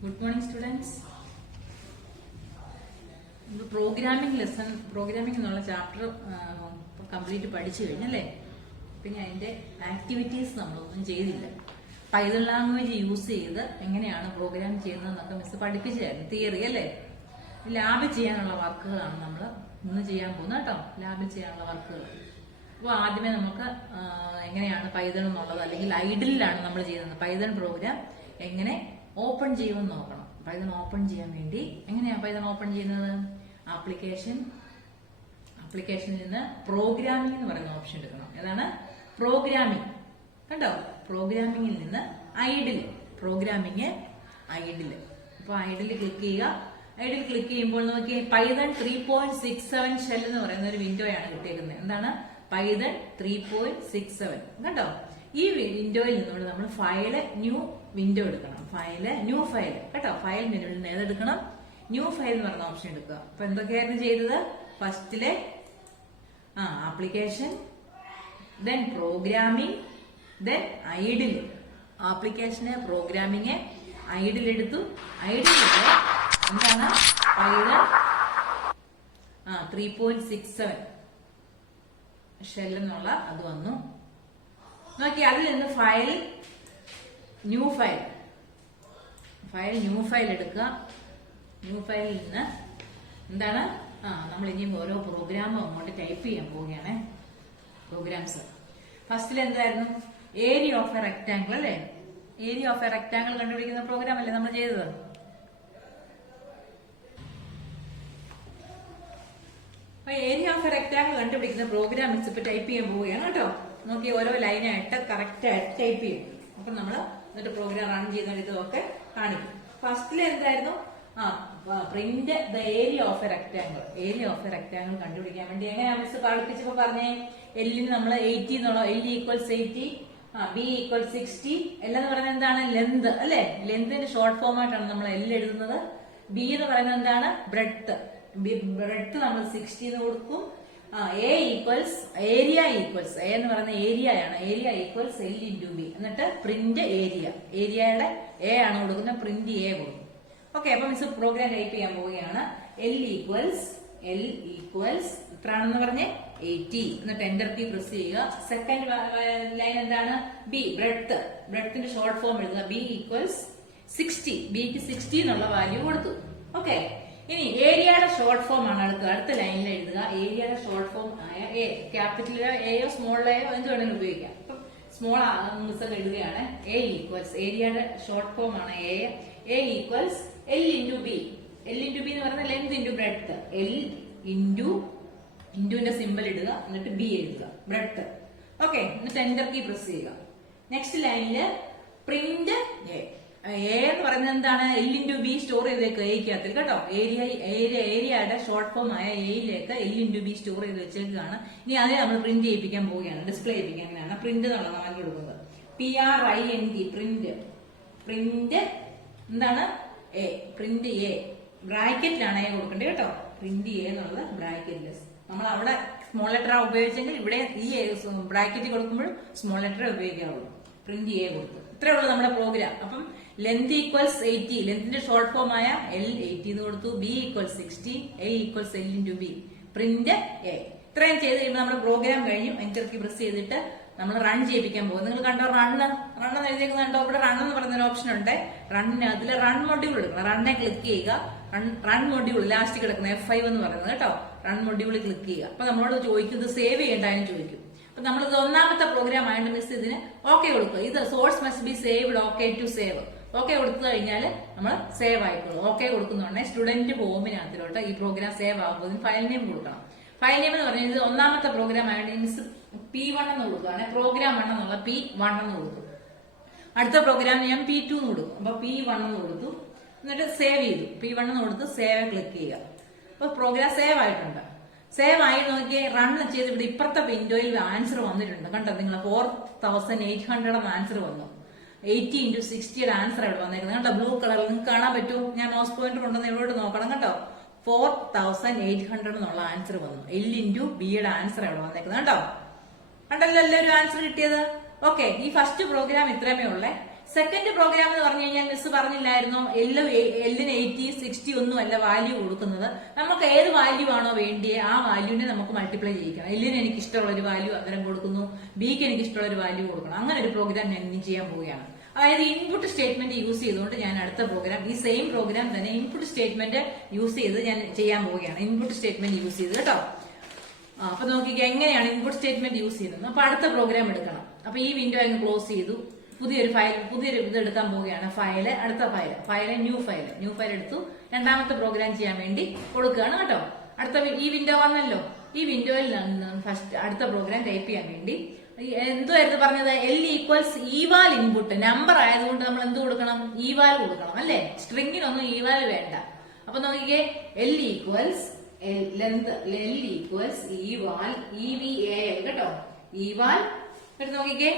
Good morning, students. Programming എന്നുള്ള chapter complete പഠിച്ചു കഴിഞ്ഞല്ലേ. പിന്നെ അതിന്റെ ആക്ടിവിറ്റീസ് നമ്മളൊന്നും ചെയ്തില്ല. പൈതൺ ലാംഗ്വേജ് യൂസ് ചെയ്ത് എങ്ങനെയാണ് പ്രോഗ്രാം ചെയ്യുന്നതെന്നൊക്കെ മിസ് പഠിപ്പിച്ചായിരുന്നു, തിയറി അല്ലേ. ലാബിൽ ചെയ്യാനുള്ള വർക്കുകളാണ് നമ്മൾ ഇന്ന് ചെയ്യാൻ പോകുന്നത് കേട്ടോ. ലാബിൽ ചെയ്യാനുള്ള വർക്കുകൾ. അപ്പോൾ ആദ്യമേ നമുക്ക് എങ്ങനെയാണ് പൈതൺ എന്നുള്ളത്, അല്ലെങ്കിൽ ഐഡിലാണ് നമ്മൾ ചെയ്യുന്നത്. പൈതൺ പ്രോഗ്രാം എങ്ങനെ ഓപ്പൺ ചെയ്യുമെന്ന് നോക്കണം. പൈതൺ ഓപ്പൺ ചെയ്യാൻ വേണ്ടി എങ്ങനെയാണ് പൈതൺ ഓപ്പൺ ചെയ്യുന്നത്? ആപ്ലിക്കേഷനിൽ നിന്ന് പ്രോഗ്രാമിംഗ് എന്ന് പറയുന്ന ഓപ്ഷൻ എടുക്കണം. ഏതാണ്? പ്രോഗ്രാമിംഗ്. കണ്ടോ? പ്രോഗ്രാമിംഗിൽ നിന്ന് പ്രോഗ്രാമിംഗ് ഐഡില്. അപ്പൊ ഐഡില് ക്ലിക്ക് ചെയ്യുക. ഐഡിൽ ക്ലിക്ക് ചെയ്യുമ്പോൾ നോക്കിയേ, പൈതൺ 3.67 ഷെൽ എന്ന് പറയുന്ന ഒരു വിൻഡോയാണ് കിട്ടിയേക്കുന്നത്. എന്താണ്? പൈതൺ 3.67. കണ്ടോ? ഈ വിൻഡോയിൽ നിന്നുകൊണ്ട് നമ്മൾ ഫയല് ന്യൂ വിൻഡോ എടുക്കണം. ന്യൂ ഫയൽ കേട്ടോ. ഫയൽ മെനുവിൽ നിന്ന് ഏതെടുക്കണം? ന്യൂ ഫയൽ എന്ന് പറയുന്ന ഓപ്ഷൻ എടുക്കുക. അപ്പൊ എന്തൊക്കെയായിരുന്നു ചെയ്തത്? ഫസ്റ്റിലെ application, then programming, then IDLE. Application, programming, IDLE എടുത്തു. ഐഡിലിട്ട് എന്താണ്? പൈതൺ 3.67 ഷെൽ എന്നുള്ള അത് വന്നു. നോക്കി, അതിൽ നിന്ന് ന്യൂ ഫയൽ എടുക്കുക. ന്യൂ ഫയലിൽ നിന്ന് എന്താണ്? നമ്മൾ ഇനി ഓരോ പ്രോഗ്രാമും അങ്ങോട്ട് ടൈപ്പ് ചെയ്യാൻ പോവുകയാണ്. പ്രോഗ്രാംസ് ഫസ്റ്റിൽ എന്തായിരുന്നു? ഏരിയ ഓഫ് എ റെക്ടാംഗിൾ അല്ലേ. ഏരിയ ഓഫ് എ റെക്ടാംഗിൾ കണ്ടുപിടിക്കുന്ന പ്രോഗ്രാം അല്ലേ നമ്മൾ ചെയ്തത്. അപ്പൊ ഏരിയ ഓഫ് എ റെക്ടാംഗിൾ കണ്ടുപിടിക്കുന്ന പ്രോഗ്രാം ഇപ്പൊ ടൈപ്പ് ചെയ്യാൻ പോവുകയാണ് കേട്ടോ. നോക്കി, ഓരോ ലൈനായിട്ട് കറക്റ്റ് ആയിട്ട് ടൈപ്പ് ചെയ്യും. അപ്പൊ നമ്മൾ എന്നിട്ട് പ്രോഗ്രാം റൺ ചെയ്യുന്ന ഇതൊക്കെ കാണിക്കും. ഫസ്റ്റിൽ എന്തായിരുന്നു? Print the area of a rectangle. Area of a rectangle കണ്ടുപിടിക്കാൻ വേണ്ടി എങ്ങനെയാ മിസ് പഠിപ്പിച്ചപ്പോ പറഞ്ഞേ? എല്ലിന് നമ്മൾ 80 എന്നുള്ള L ഈക്വൽസ് 80, B ഈക്വൽസ് 60. എല്ലാം എന്ന് പറയുന്നത് എന്താണ്? ലെന്ത് അല്ലെ. ലെന്തിന്റെ ഷോർട്ട് ഫോം ആയിട്ടാണ് നമ്മൾ L എഴുതുന്നത്. B എന്ന് പറയുന്നത് എന്താണ്? ബ്രെഡ്ത്ത് നമ്മൾ 60 എന്ന് കൊടുക്കും. A equals area equals A എന്ന് പറയുന്ന ഏരിയയാണ്. Area equals L into B. എന്നിട്ട് പ്രിന്റ് ഏരിയയുടെ A ആണ് കൊടുക്കുന്നത്. പ്രിന്റ് A കൊടുക്കും. ഓക്കെ, അപ്പൊ മിസ് പ്രോഗ്രാം ടൈപ്പ് ചെയ്യാൻ പോവുകയാണ്. L ഈക്വൽസ് എത്രയാണെന്ന് പറഞ്ഞേ? 80. എന്നിട്ട് എന്റർ കീ പ്രസ് ചെയ്യുക. സെക്കൻഡ് ലൈൻ എന്താണ്? B ബ്രെഡ്ത്തിന്റെ ഷോർട്ട് ഫോം എഴുതുക. B equals 60. ബിക്ക് 60 എന്നുള്ള വാല്യൂ കൊടുത്തു. ഓക്കെ, ഇനി ഏരിയയുടെ ഷോർട്ട് ഫോം ആണ് അടുത്ത ലൈനിൽ എഴുതുക. ഏരിയയുടെ ഷോർട്ട് ഫോം ആയ എ, ക്യാപിറ്റൽ എയോ സ്മോൾ എയോ എന്ത് വേണമെങ്കിലും ഉപയോഗിക്കാം. അപ്പൊ സ്മോൾ മിസ് എഴുതുകയാണ്. എ ഈക്വൽസ് ഏരിയയുടെ ഷോർട്ട് ഫോം ആണ് A equals L into B. L into B എന്ന് പറയുന്നത് ലെങ്ത് ഇൻറ്റു ബ്രെഡ്ത്ത്. L ഇൻറ്റുവിന്റെ സിമ്പിൾ ഇടുക. എന്നിട്ട് ബി എഴുതുക, ബ്രെഡ്ത്ത്. ഓക്കെ, എന്നിട്ട് എന്റർ കീ പ്രസ് ചെയ്യുക. നെക്സ്റ്റ് ലൈനില് പ്രിന്റ് എ എന്ന് പറയുന്നത് എന്താണ്? L ഇൻറ്റു ബി സ്റ്റോർ ചെയ്തേക്ക് എക്കകത്തിൽ കേട്ടോ. ഏരിയയുടെ ഷോർട്ട് ഫോം ആയ എയിലേക്ക് L ഇൻറ്റു ബി സ്റ്റോർ ചെയ്ത് വെച്ചേക്കാണ്. ഇനി അതേ നമ്മൾ പ്രിന്റ് ചെയ്യിപ്പിക്കാൻ പോവുകയാണ്, ഡിസ്പ്ലേ ചെയ്യിപ്പിക്കാനാണ് പ്രിന്റ് എന്നുള്ള മാറ്റി കൊടുക്കുന്നത്. PRINT പ്രിന്റ് എന്താണ്? Print A. ബ്രാക്കറ്റിലാണ് എ കൊടുക്കേണ്ടത് കേട്ടോ. പ്രിന്റ് എ എന്നുള്ളത് ബ്രാക്കറ്റില്. നമ്മൾ അവിടെ സ്മോൾ ലെറ്റർ ഉപയോഗിച്ചെങ്കിൽ ഇവിടെ ഈ ബ്രാക്കറ്റ് കൊടുക്കുമ്പോൾ സ്മോൾ ലെറ്റർ ഉപയോഗിക്കാറുള്ളൂ. പ്രിന്റ് എ കൊടുത്തു. ഇത്രേ ഉള്ളൂ നമ്മുടെ പ്രോഗ്രാം. അപ്പം ലെന്ത് ഈക്വൽസ് 80, ലെന്തിന്റെ ഷോർട്ട് ഫോം ആയ L 80 എന്ന് കൊടുത്തു. B equals 60, A equals L into B. Print A. ഇത്രയും ചെയ്ത് കഴിയുമ്പോൾ നമ്മുടെ പ്രോഗ്രാം കഴിഞ്ഞു. എന്റർ കീ പ്രസ് ചെയ്തിട്ട് നമ്മൾ റൺ ചെയ്യിപ്പിക്കാൻ പോകും. നിങ്ങൾ കണ്ടോ? റണ്ണ് എഴുതിയേക്കുന്നുണ്ടോ? ഇവിടെ റൺ എന്ന് പറയുന്ന ഒരു ഓപ്ഷൻ ഉണ്ട്. റണ്ണിനകത്തിൽ റൺ മൊഡ്യൂൾ എടുക്കണം. റണ്ണെ ക്ലിക്ക് ചെയ്യുക. റൺ മൊഡ്യൂൾ ലാസ്റ്റ് കിടക്കുന്ന F5 എന്ന് പറയുന്നത് കേട്ടോ. റൺ മൊഡ്യൂളിൽ ക്ലിക്ക് ചെയ്യുക. അപ്പൊ നമ്മളോട് ചോദിക്കും ഇത് സേവ് ചെയ്യേണ്ടതിന് ചോദിക്കും. അപ്പൊ നമ്മളിത് ഒന്നാമത്തെ പ്രോഗ്രാം ആയതുകൊണ്ട് മിസ് ഇതിന് ഓക്കെ കൊടുക്കുക. ഇത് source must be saved, okay to save. Okay കൊടുത്തു കഴിഞ്ഞാൽ നമ്മൾ സേവ് ആയിക്കോളും. ഓക്കെ കൊടുക്കുന്നുണ്ടെങ്കിൽ സ്റ്റുഡന്റ് ഹോമിനകത്തിലോട്ട് ഈ പ്രോഗ്രാം സേവ് ആകുമ്പോൾ ഫയൽ നെയിം കൊടുക്കണം. ഫയൽ നെയിം എന്ന് പറഞ്ഞാൽ ഇത് ഒന്നാമത്തെ പ്രോഗ്രാം ആയതുകൊണ്ട് മിസ് P1 എന്ന് കൊടുക്കുകയാണ്. പ്രോഗ്രാം 1 എന്നുള്ള P1 എന്ന് കൊടുത്തു. അടുത്ത പ്രോഗ്രാം ഞാൻ P2 എന്ന് കൊടുക്കും. അപ്പൊ P1 എന്ന് കൊടുത്തു. എന്നിട്ട് സേവ് ചെയ്തു. P1 എന്ന് കൊടുത്ത് സേവ് ക്ലിക്ക് ചെയ്യുക. അപ്പൊ പ്രോഗ്രാം സേവ് ആയിട്ടുണ്ട്. സേവ് ആയി നോക്കിയേ, റൺ ചെയ്ത് ഇവിടെ ഇപ്പുറത്തെ വിൻഡോയിൽ ആൻസർ വന്നിട്ടുണ്ട്. കണ്ടോ നിങ്ങൾ? 4800 എന്ന ആൻസർ വന്നു. 80 ഇൻറ്റു 60യുടെ ആൻസർ ഇവിടെ വന്നേക്കുന്നത് കണ്ടോ? ബ്ലൂ കളറിൽ നിങ്ങൾക്ക് കാണാൻ പറ്റുമോ? ഞാൻ മൗസ് പോയിന്റർ കൊണ്ടുവന്ന് ഇവിടോട്ട് നോക്കണം കേട്ടോ. 4800 എന്നുള്ള ആൻസർ വന്നു. L ഇൻറ്റു ബിയുടെ ആൻസർ ഇവിടെ വന്നേക്കുന്നത് കണ്ടോ? കണ്ടല്ലോ എല്ലാവരും ആൻസർ കിട്ടിയത്. ഓക്കെ, ഈ ഫസ്റ്റ് പ്രോഗ്രാം ഇത്രയുമേ ഉള്ളേ. സെക്കൻഡ് പ്രോഗ്രാം എന്ന് പറഞ്ഞു കഴിഞ്ഞാൽ മിസ് പറഞ്ഞില്ലായിരുന്നോ, എല്ലിന് 80, 60 ഒന്നും അല്ല വാല്യൂ കൊടുക്കുന്നത്. നമുക്ക് ഏത് വാല്യൂ ആണോ വേണ്ടിയത് ആ വാല്യൂവിനെ നമുക്ക് മൾട്ടിപ്ലൈ ചെയ്യിക്കണം. എല്ലിന് എനിക്ക് ഇഷ്ടമുള്ള ഒരു വാല്യൂ അന്നേരം കൊടുക്കുന്നു, ബിക്ക് എനിക്ക് ഇഷ്ടമുള്ള ഒരു വാല്യൂ കൊടുക്കണം. അങ്ങനെ ഒരു പ്രോഗ്രാം ഞാൻ ഇനി ചെയ്യാൻ പോവുകയാണ്. അതായത് ഇൻപുട്ട് സ്റ്റേറ്റ്മെന്റ് യൂസ് ചെയ്തുകൊണ്ട് ഞാൻ അടുത്ത പ്രോഗ്രാം, ഈ സെയിം പ്രോഗ്രാം തന്നെ ഇൻപുട്ട് സ്റ്റേറ്റ്മെന്റ് യൂസ് ചെയ്ത് ഞാൻ ചെയ്യാൻ പോവുകയാണ്. ഇൻപുട്ട് സ്റ്റേറ്റ്മെന്റ് യൂസ് ചെയ്ത് കേട്ടോ. അപ്പൊ നോക്കിക്കുക എങ്ങനെയാണ് ഇൻപുട്ട് സ്റ്റേറ്റ്മെന്റ് യൂസ് ചെയ്യുന്നത്. അപ്പൊ അടുത്ത പ്രോഗ്രാം എടുക്കണം. അപ്പൊ ഈ വിൻഡോ അങ്ങ് ക്ലോസ് ചെയ്തു. പുതിയൊരു ഇത് എടുക്കാൻ പോവുകയാണ്. അടുത്ത ഫയല് ന്യൂ ഫയൽ എടുത്തു. രണ്ടാമത്തെ പ്രോഗ്രാം ചെയ്യാൻ വേണ്ടി കൊടുക്കുകയാണ് കേട്ടോ. ഈ വിൻഡോ വന്നല്ലോ. ഈ വിൻഡോയിൽ നിന്ന് ഫസ്റ്റ് അടുത്ത പ്രോഗ്രാം ടൈപ്പ് ചെയ്യാൻ വേണ്ടി എന്തുവായിരുന്നു പറഞ്ഞത്, L equals eval input. Number ആയതുകൊണ്ട് നമ്മൾ എന്ത് കൊടുക്കണം, ഈവാൽ കൊടുക്കണം അല്ലെ. സ്ട്രിങ്ങിനൊന്നും ഈവാൽ വേണ്ട. അപ്പൊ നോക്കിക്കേ L equals length, L equals eval EVAL കേട്ടോ. ഈവാൽ എടുത്ത് നോക്കിക്കേ,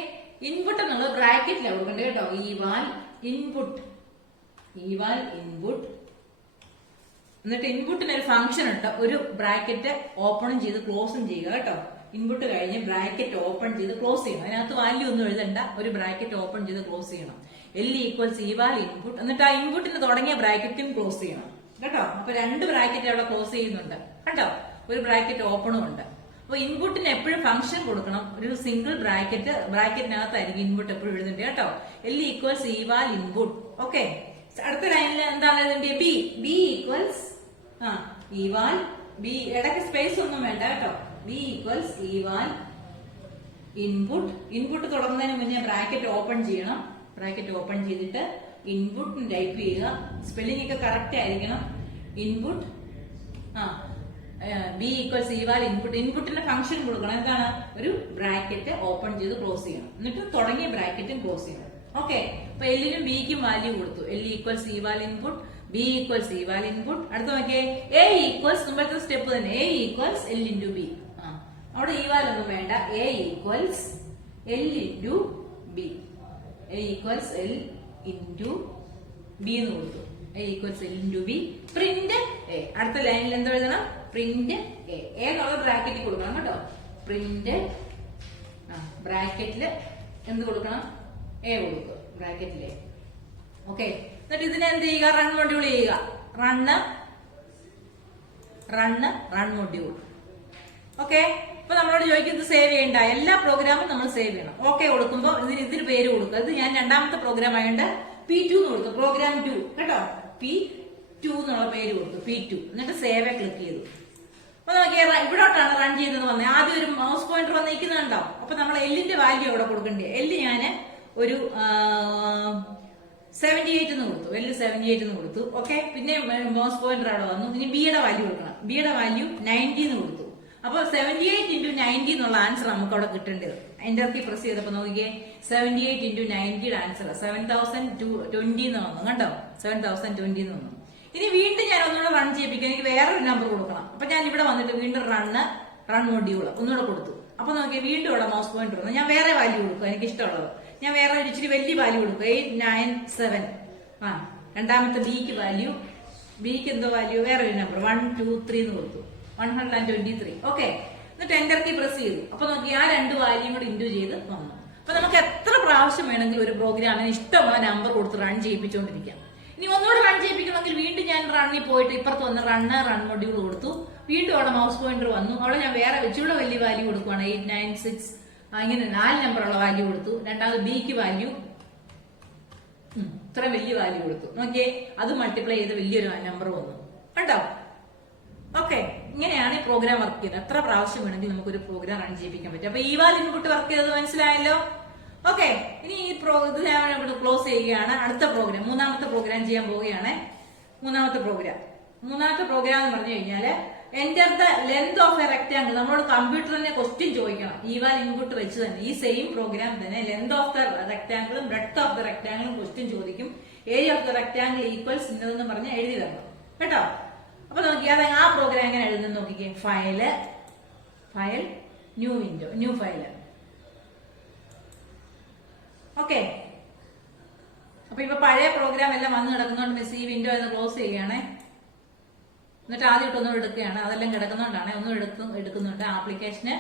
ഇൻപുട്ട് എന്നുള്ളത് ബ്രാക്കറ്റിലാണ് കൊടുക്കണ്ടേ കേട്ടോ. ഈവാൽ ഇൻപുട്ട് എന്നിട്ട് ഇൻപുട്ടിന് ഒരു ഫംഗ്ഷൻ ഉണ്ട്. ഒരു ബ്രാക്കറ്റ് ഓപ്പണും ചെയ്ത് ക്ലോസും ചെയ്യുക കേട്ടോ. ഇൻപുട്ട് കഴിഞ്ഞ് ബ്രാക്കറ്റ് ഓപ്പൺ ചെയ്ത് ക്ലോസ് ചെയ്യണം. അതിനകത്ത് വാല്യൂ ഒന്നും എഴുതണ്ട, ഒരു ബ്രാക്കറ്റ് ഓപ്പൺ ചെയ്ത് ക്ലോസ് ചെയ്യണം. L equals eval input. എന്നിട്ട് ആ ഇൻപുട്ടിന് തുടങ്ങിയ ബ്രാക്കറ്റും ക്ലോസ് ചെയ്യണം കേട്ടോ. അപ്പൊ രണ്ട് ബ്രാക്കറ്റ് അവിടെ ക്ലോസ് ചെയ്യുന്നുണ്ട് കേട്ടോ. ഒരു ബ്രാക്കറ്റ് ഓപ്പണും ഉണ്ട്. അപ്പൊ ഇൻപുട്ടിന് എപ്പോഴും ഫംഗ്ഷൻ കൊടുക്കണം. ഒരു സിംഗിൾ ബ്രാക്കറ്റിനകത്തായിരിക്കും ഇൻപുട്ട് എപ്പോഴും എഴുതേണ്ടത് കേട്ടോ. L equals eval input. Okay, അടുത്ത ലൈനിൽ എന്താണ് എഴുതേണ്ടത്, ബി ഈക്വൽസ് ഈവാൽ ബി. ഇടയ്ക്ക് സ്പേസ് ഒന്നും വേണ്ട കേട്ടോ. B ഈക്വൽസ് ഈവാൽ ഇൻപുട്ട് തുടങ്ങുന്നതിന് മുന്നേ ബ്രാക്കറ്റ് ഓപ്പൺ ചെയ്യണം. ബ്രാക്കറ്റ് ഓപ്പൺ ചെയ്തിട്ട് ഇൻപുട്ട് ടൈപ്പ് ചെയ്യുക. സ്പെല്ലിംഗ് ഒക്കെ കറക്റ്റ് ആയിരിക്കണം. ഇൻപുട്ട് B ഈക്വൽസ് ഈവാൽ ഇൻപുട്ടിന്റെ ഫംഗ്ഷൻ കൊടുക്കണം. എന്താണ്, ഒരു ബ്രാക്കറ്റ് ഓപ്പൺ ചെയ്ത് ക്ലോസ് ചെയ്യണം. എന്നിട്ട് തുടങ്ങിയ ബ്രാക്കറ്റും ക്ലോസ് ചെയ്യണം. ഓക്കെ, അപ്പൊ എല്ലിനും ബിക്കും വാല്യൂ കൊടുത്തു. L equals eval input, B equals eval input. അടുത്ത നോക്കിയേ A ഈക്വൽസ്, മുമ്പത്തെ സ്റ്റെപ്പ് തന്നെ, A equals L into B. അവിടെ ഈവാൽ ഒന്നും വേണ്ട. A equals L into B. A equals L into B എന്ന് കൊടുത്തു. A equals L into B. Print A. അടുത്ത ലൈനിൽ എന്താ എഴുതണം, പ്രിന്റ് A. എന്നുള്ള ബ്രാക്കറ്റിൽ കൊടുക്കണം കേട്ടോ. പ്രിന്റ് ബ്രാക്കറ്റില് എന്ത് കൊടുക്കണം, A കൊടുക്കുക ബ്രാക്കറ്റിലെ. ഓക്കെ, എന്നിട്ട് ഇതിനെ എന്ത് ചെയ്യുക, റൺ മൊഡ്യൂൾ ചെയ്യുക. Run module. ഓക്കെ, ഇപ്പൊ നമ്മളോട് ചോദിക്കുന്നത് സേവ് ചെയ്യണ്ട. എല്ലാ പ്രോഗ്രാമും നമ്മൾ സേവ് ചെയ്യണം. ഓക്കെ കൊടുക്കുമ്പോൾ ഇതിന് പേര് കൊടുക്കുക. ഇത് ഞാൻ രണ്ടാമത്തെ പ്രോഗ്രാം ആയതുകൊണ്ട് P2 എന്ന് കൊടുത്തു. പ്രോഗ്രാം 2 കേട്ടോ. P2 എന്നുള്ള പേര് കൊടുത്തു. P2. എന്നിട്ട് സേവ് ക്ലിക്ക് ചെയ്തു. അപ്പൊ നോക്കിയാൽ ഇവിടോട്ടാണ് റൺ ചെയ്തത് വന്നത്. ആദ്യം ഒരു മൗസ് പോയിന്റർ വന്നിരിക്കുന്നുണ്ടാവും. അപ്പൊ നമ്മൾ എല്ലിന്റെ വാല്യൂ അവിടെ കൊടുക്കണ്ടേ. എല്ല് ഞാന് ഒരു 78 എന്ന് കൊടുത്തു. L 78 എന്ന് കൊടുത്തു. ഓക്കെ, പിന്നെ മൗസ് പോയിന്റർ അവിടെ വന്നു. ഇനി ബിയുടെ വാല്യൂ കൊടുക്കണം. ബിയുടെ വാല്യൂ 90 എന്ന് കൊടുത്തു. അപ്പൊ 78 into 90 എന്നുള്ള ആൻസർ നമുക്ക് അവിടെ കിട്ടേണ്ടത്. എന്റർ കീ പ്രസ് ചെയ്തപ്പോ നോക്കിയേ, 78 into 90 ആൻസർ 7020 എന്ന് വന്നു കണ്ടോ. 7020 എന്ന് വന്നു. ഇനി വീണ്ടും ഞാൻ ഒന്നുകൂടെ റൺ ചെയ്യിപ്പിക്കാൻ എനിക്ക് വേറൊരു നമ്പർ കൊടുക്കണം. അപ്പൊ ഞാൻ ഇവിടെ വന്നിട്ട് വീണ്ടും റൺ മൊഡ്യൂൾ ഒന്നുകൂടെ കൊടുത്തു. അപ്പൊ നോക്കിയാൽ വീണ്ടും ഇവിടെ മൗസ് പോയിന്റർ വന്നു. ഞാൻ വേറെ വാല്യൂ കൊടുക്കും, എനിക്ക് ഇഷ്ടമുള്ളത്. ഞാൻ വേറെ ഒരു ഇച്ചിരി വലിയ വാല്യൂ കൊടുക്കും. 897. രണ്ടാമത്തെ ബിക്ക് വാല്യൂ, ബിക്ക് എന്തോ വാല്യൂ വേറെ ഒരു നമ്പർ 123 എന്ന് കൊടുത്തു. 123. ഓക്കെ, എന്നിട്ട് എന്റർ കീ പ്രസ് ചെയ്തു. അപ്പൊ നോക്കി ആ രണ്ട് വാല്യൂം കൂടെ ഇൻഡു ചെയ്ത് വന്നു. അപ്പൊ നമുക്ക് എത്ര പ്രാവശ്യം വേണമെങ്കിലും ഒരു പ്രോഗ്രാമിന് ഇഷ്ടമുള്ള നമ്പർ കൊടുത്ത് റൺ ചെയ്യിപ്പിച്ചുകൊണ്ടിരിക്കാം. ഇനി ഒന്നുകൂടെ റൺ ചെയ്യിപ്പിക്കണമെങ്കിൽ വീണ്ടും ഞാൻ റണ്ണിൽ പോയിട്ട് ഇപ്പുറത്ത് വന്ന് റൺ മൊഡ്യൂൾ കൊടുത്തു. വീണ്ടും അവിടെ മൗസ് പോയിന്റർ വന്നു. അവിടെ ഞാൻ വേറെ വെച്ചുകൂടെ വലിയ വാല്യൂ കൊടുക്കുവാണ്. 896 ഇങ്ങനെ 4 നമ്പറുള്ള വാല്യൂ കൊടുത്തു. രണ്ടാമത് ബിക്ക് വാല്യൂ ഇത്ര വലിയ വാല്യൂ കൊടുത്തു. നോക്കിയേ, അത് മൾട്ടിപ്ലൈ ചെയ്ത് വലിയൊരു നമ്പർ വന്നു കേട്ടോ. ഓക്കെ, ഇങ്ങനെയാണ് ഈ പ്രോഗ്രാം വർക്ക് ചെയ്യുന്നത്. എത്ര പ്രാവശ്യം വേണമെങ്കിൽ നമുക്ക് ഒരു പ്രോഗ്രാം റൺ ചെയ്യിപ്പിക്കാൻ പറ്റും. അപ്പൊ ഈവാൽ ഇൻപുട്ട് വർക്ക് ചെയ്തത് മനസ്സിലായല്ലോ. ഓക്കെ, ഇനി ഈ ഇത് ഞാൻ ഇവിടെ ക്ലോസ് ചെയ്യുകയാണ്. അടുത്ത പ്രോഗ്രാം, മൂന്നാമത്തെ പ്രോഗ്രാം ചെയ്യാൻ പോവുകയാണ്. മൂന്നാമത്തെ പ്രോഗ്രാം എന്ന് പറഞ്ഞു കഴിഞ്ഞാല് enter the length of a rectangle. നമ്മളോട് കമ്പ്യൂട്ടറിനെ ക്വസ്റ്റ്യൻ ചോദിക്കണം. ഈവാൽ ഇൻപുട്ട് വെച്ച് തന്നെ ഈ സെയിം പ്രോഗ്രാം തന്നെ ലെങ്ത് ഓഫ് ദ റെക്ടാംഗിളും ബ്രെഡ്ത്ത് ഓഫ് ദ റെക്ടാംഗിളും ക്വസ്റ്റ്യൻ ചോദിക്കും. Area of the rectangle equals ഇന്നതെന്ന് പറഞ്ഞ് എഴുതി തരണം കേട്ടോ. അപ്പൊ നോക്കിയാൽ ആ പ്രോഗ്രാം എങ്ങനെ എഴുതുന്ന നോക്കിക്കേ. File new window, new file. Okay, അപ്പൊ ഇപ്പൊ പഴയ പ്രോഗ്രാം എല്ലാം വന്ന് കിടക്കുന്നോണ്ട് മിസ് ഈ വിൻഡോ എന്ന് ക്ലോസ് ചെയ്യുകയാണേ. എന്നിട്ട് ആദ്യം ഒന്നുകൂടെ എടുക്കുകയാണ്. അതെല്ലാം കിടക്കുന്നോണ്ടാണ് എടുക്കുന്നുണ്ട്. ആപ്ലിക്കേഷന്,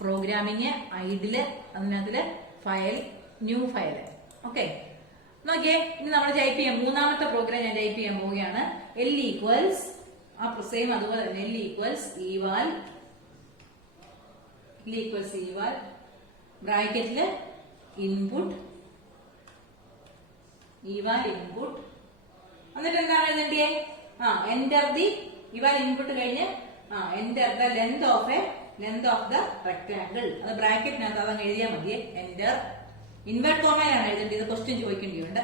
പ്രോഗ്രാമിങ്, ഐഡില്, അതിനകത്തില് ഫയൽ, ന്യൂ ഫയൽ. ഓക്കെ, നോക്കിയേ, ഇനി നമ്മൾ ടൈപ്പ് ചെയ്യാം. മൂന്നാമത്തെ പ്രോഗ്രാം ഞാൻ ടൈപ്പ് ചെയ്യാൻ പോവുകയാണ്. L ഈക്വൽസ് സെയിം അതുപോലെ തന്നെ L ഈക്വൽസ് ഈവാൽ ബ്രാക്കറ്റില് ഇൻപുട്ട് ഈവാൽ ഇൻപുട്ട് എന്നിട്ട് എന്താണ് എഴുതേണ്ടേ? എന്റർ ദി ഇവാൽ ഇൻപുട്ട് കഴിഞ്ഞ് enter the length of the rectangle. അത് ബ്രാക്കറ്റിനകത്ത് അതങ്ങ് എഴുതിയാൽ മതിയെ. എന്റർ ഇൻവെർട്ട് കോമയാണ് എഴുതേണ്ടത്. ഇത് ക്വസ്റ്റ്യൻ ചോദിക്കേണ്ടിയുണ്ട്.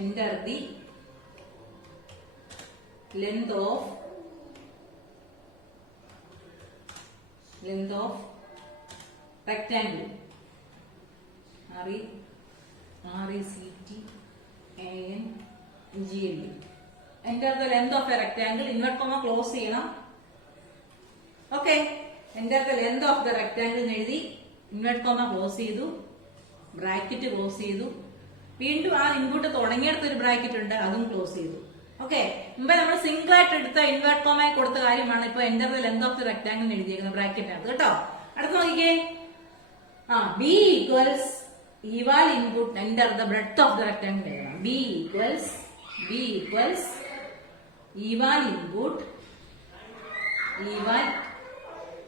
Enter the length of rectangle. RECTANGLE. Enter the length of a rectangle. Invert comma close ചെയ്യണം. Okay, enter the length of the rectangle എഴുതി invert comma close ചെയ്തു, ബ്രാക്കറ്റ് ക്ലോസ് ചെയ്തു. വീണ്ടും ആ ഇൻപുട്ട് തുടങ്ങിയെടുത്ത് ഒരു ബ്രാക്കറ്റ് ഉണ്ട്, അതും ക്ലോസ് ചെയ്തു. ഓക്കെ, മുമ്പേ നമ്മൾ സിംഗിൾ ആയിട്ട് എടുത്ത ഇൻവെർട്ട് കോമ കൊടുത്ത കാര്യമാണ് ഇപ്പൊ enter the length of the rectangle എഴുതിയിരിക്കുന്നത് ബ്രാക്കറ്റിനകത്ത് കേട്ടോ. അടുത്ത് നോക്കിക്കേ, B equals eval input enter the breadth of the rectangle എഴുതണം. B equals eval input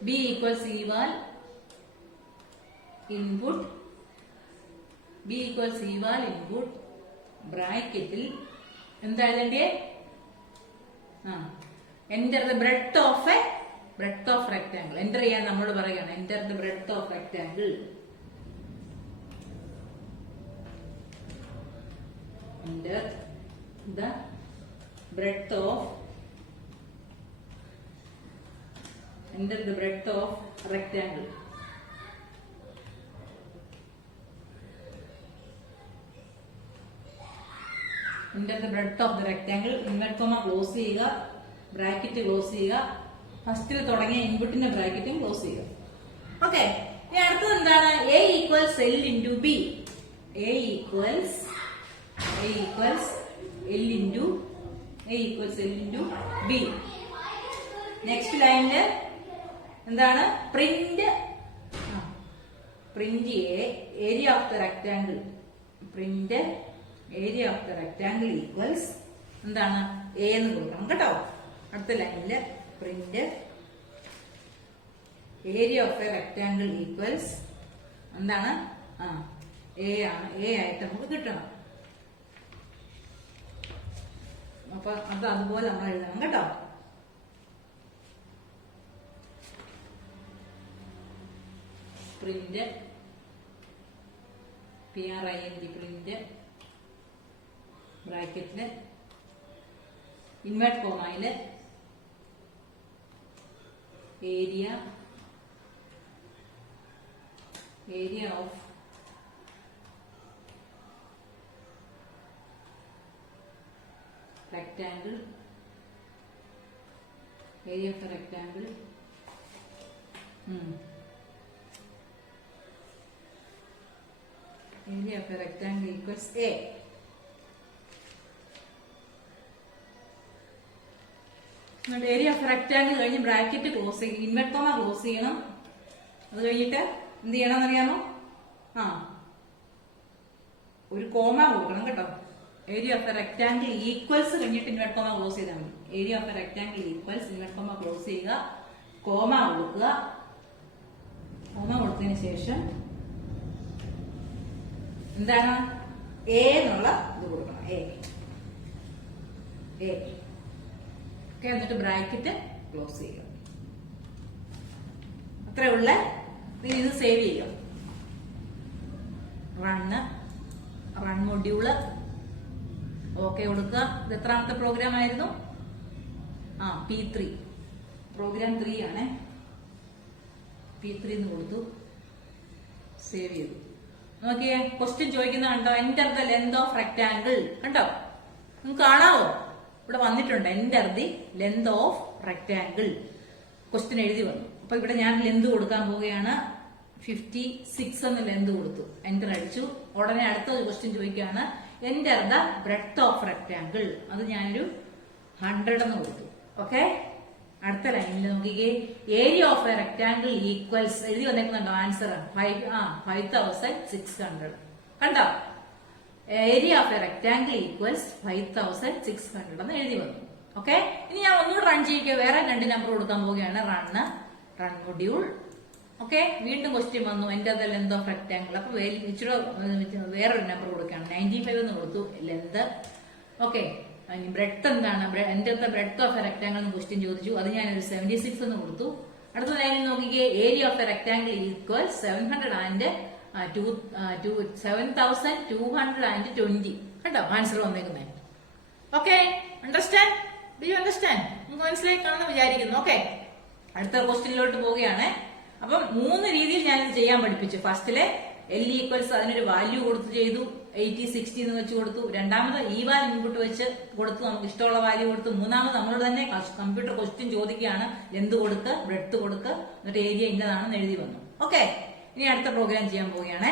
B equals eval input ബ്രാക്കറ്റിൽ എന്താ എഴുതണ്ടേ? Enter the breadth of rectangle. Enter ചെയ്യാൻ നമ്മൾ പറയുകയാണ് enter the breadth of rectangle. Enter the breadth of rectangle. Enter the breadth of the rectangle. Invert comma close ചെയ്യുക, bracket close ചെയ്യുക. ഫസ്റ്റിൽ തുടങ്ങിയ ഇൻപുട്ടിന്റെ ബ്രാക്കറ്റും ക്ലോസ് ചെയ്യുക. ഓക്കെ, ഇനി അടുത്തത് എന്താണ്? A equals L into B. A equals L into B. Next ലൈനില് എന്താണ്? Print area of the rectangle. Print area of the rectangle equals എന്താണ്? A എന്ന് കൊടുക്കണം കേട്ടോ. അടുത്ത ലൈനില് print area of a rectangle equals എന്താണ്? A ആണ്. A ആയിട്ട് നമുക്ക് കിട്ടണം. അപ്പൊ അത് അതുപോലെ നമ്മൾ എഴുതണം കേട്ടോ. പ്രിന്റ് പ്രിന്റ് ബ്രാക്കറ്റില് ഇൻവെർട്ട് കോമയില് area of rectangle. Area of the rectangle. Area of the rectangle equals A. Area of rectangle കഴിഞ്ഞ് ബ്രാക്കറ്റ് ക്ലോസ് ചെയ്യണം, ഇൻവെർട്ട് കോമ ക്ലോസ് ചെയ്യണം. അത് കഴിഞ്ഞിട്ട് എന്ത് ചെയ്യണം എന്നറിയാമോ? ഒരു കോമ കൊടുക്കണം കേട്ടോ. Area of the rectangle equals കഴിഞ്ഞിട്ട് ഇൻവെർട്ട് കോമ ക്ലോസ് ചെയ്താൽ മതി. Area of the rectangle equals invert comma close ചെയ്യുക, കോമ കൊടുക്കുക. കോമ കൊടുത്തതിന് ശേഷം എന്താണ്? A എന്നുള്ള ഇത് കൊടുക്കണം. A എന്നിട്ട് ബ്രാക്കറ്റ് ക്ലോസ് ചെയ്യുക. അത്രേ ഉള്ള. ഇത് സേവ് ചെയ്യുക. റൺ മൊഡ്യൂള് ഓക്കെ കൊടുക്കുക. ഇത് എത്രാമത്തെ പ്രോഗ്രാം ആയിരുന്നു? P3. പ്രോഗ്രാം 3 ആണ്. P3 എന്ന് കൊടുത്തു, സേവ് ചെയ്തു. നോക്കിയേ, ക്വസ്റ്റ്യൻ ചോദിക്കുന്ന കണ്ടോ? Enter the length of rectangle. കണ്ടോ? നിങ്ങൾക്ക് കാണാവോ? ഇവിടെ വന്നിട്ടുണ്ട് enter the length of rectangle. Question എഴുതി വന്നു. അപ്പൊ ഇവിടെ ഞാൻ ലെന്ത് കൊടുക്കാൻ പോവുകയാണ്. 56 എന്ന് ലെന്ത് കൊടുത്തു, എന്റർ അടിച്ചു. ഉടനെ അടുത്ത ക്വസ്റ്റ്യൻ ചോദിക്കുകയാണ് enter the breadth of rectangle. അത് ഞാനൊരു 100 എന്ന് കൊടുത്തു. ഓക്കെ, അടുത്ത ലൈനിൽ നോക്കിക്കേ, area of a rectangle equals എഴുതി വന്നേക്കുന്നുണ്ടോ ആൻസർ 5600. കണ്ടോ, area of a rectangle equals 5600 എന്ന് എഴുതി വന്നു. ഓക്കെ, ഇനി ഞാൻ ഒന്നുകൂടെ റൺ ചെയ്യിക്കുക. വേറെ 2 നമ്പർ കൊടുക്കാൻ പോവുകയാണ്. Run module. ഓക്കെ, വീണ്ടും ക്വസ്റ്റ്യൻ വന്നു, എന്റെ ലെന്ത് ഓഫ് റെക്ടാംഗിൾ. അപ്പൊ ഇച്ചിരി വേറൊരു നമ്പർ കൊടുക്കുകയാണ്. 95 എന്ന് കൊടുത്തു ലെന്ത്. ഓക്കെ, ബ്രെഡ്ത്ത് എന്താണ്, എന്റെ ബ്രെഡ്ത്ത് ഓഫ് എ റെക്ടാംഗിൾ എന്ന് ക്വസ്റ്റ്യൻ ചോദിച്ചു. അത് ഞാനൊരു 76 എന്ന് കൊടുത്തു. അടുത്ത ലൈനിൽ നോക്കിക്കേ, area of a rectangle equal 7220. കേട്ടോ ആൻസർ വന്നേക്കുന്നത്. Okay, understand? Do you understand? നിങ്ങൾക്ക് മനസ്സിലായി കാണുന്ന വിചാരിക്കുന്നു. ഓക്കെ, അടുത്ത ക്വസ്റ്റ്യനിലോട്ട് പോവുകയാണ്. അപ്പം 3 രീതിയിൽ ഞാനിത് ചെയ്യാൻ പഠിപ്പിച്ചു. ഫസ്റ്റിലെ L ഈക്വൽസ് അതിനൊരു വാല്യൂ കൊടുത്ത് ചെയ്തു, 80 60 എന്ന് വെച്ച് കൊടുത്തു. രണ്ടാമത് ഈവാൽ ഇൻപുട്ട് വെച്ച് കൊടുത്തു, നമുക്ക് ഇഷ്ടമുള്ള വാല്യൂ കൊടുത്തു. മൂന്നാമത് നമ്മളോട് തന്നെ കമ്പ്യൂട്ടർ ക്വസ്റ്റ്യൻ ചോദിക്കുകയാണ്, ലെന്ത് കൊടുക്ക്, ബ്രെഡ്ത്ത് കൊടുക്ക്, എന്നിട്ട് ഏരിയ ഇന്നതാണെന്ന് എഴുതി വന്നു. ഓക്കെ, ഇനി അടുത്ത പ്രോഗ്രാം ചെയ്യാൻ പോവുകയാണ്.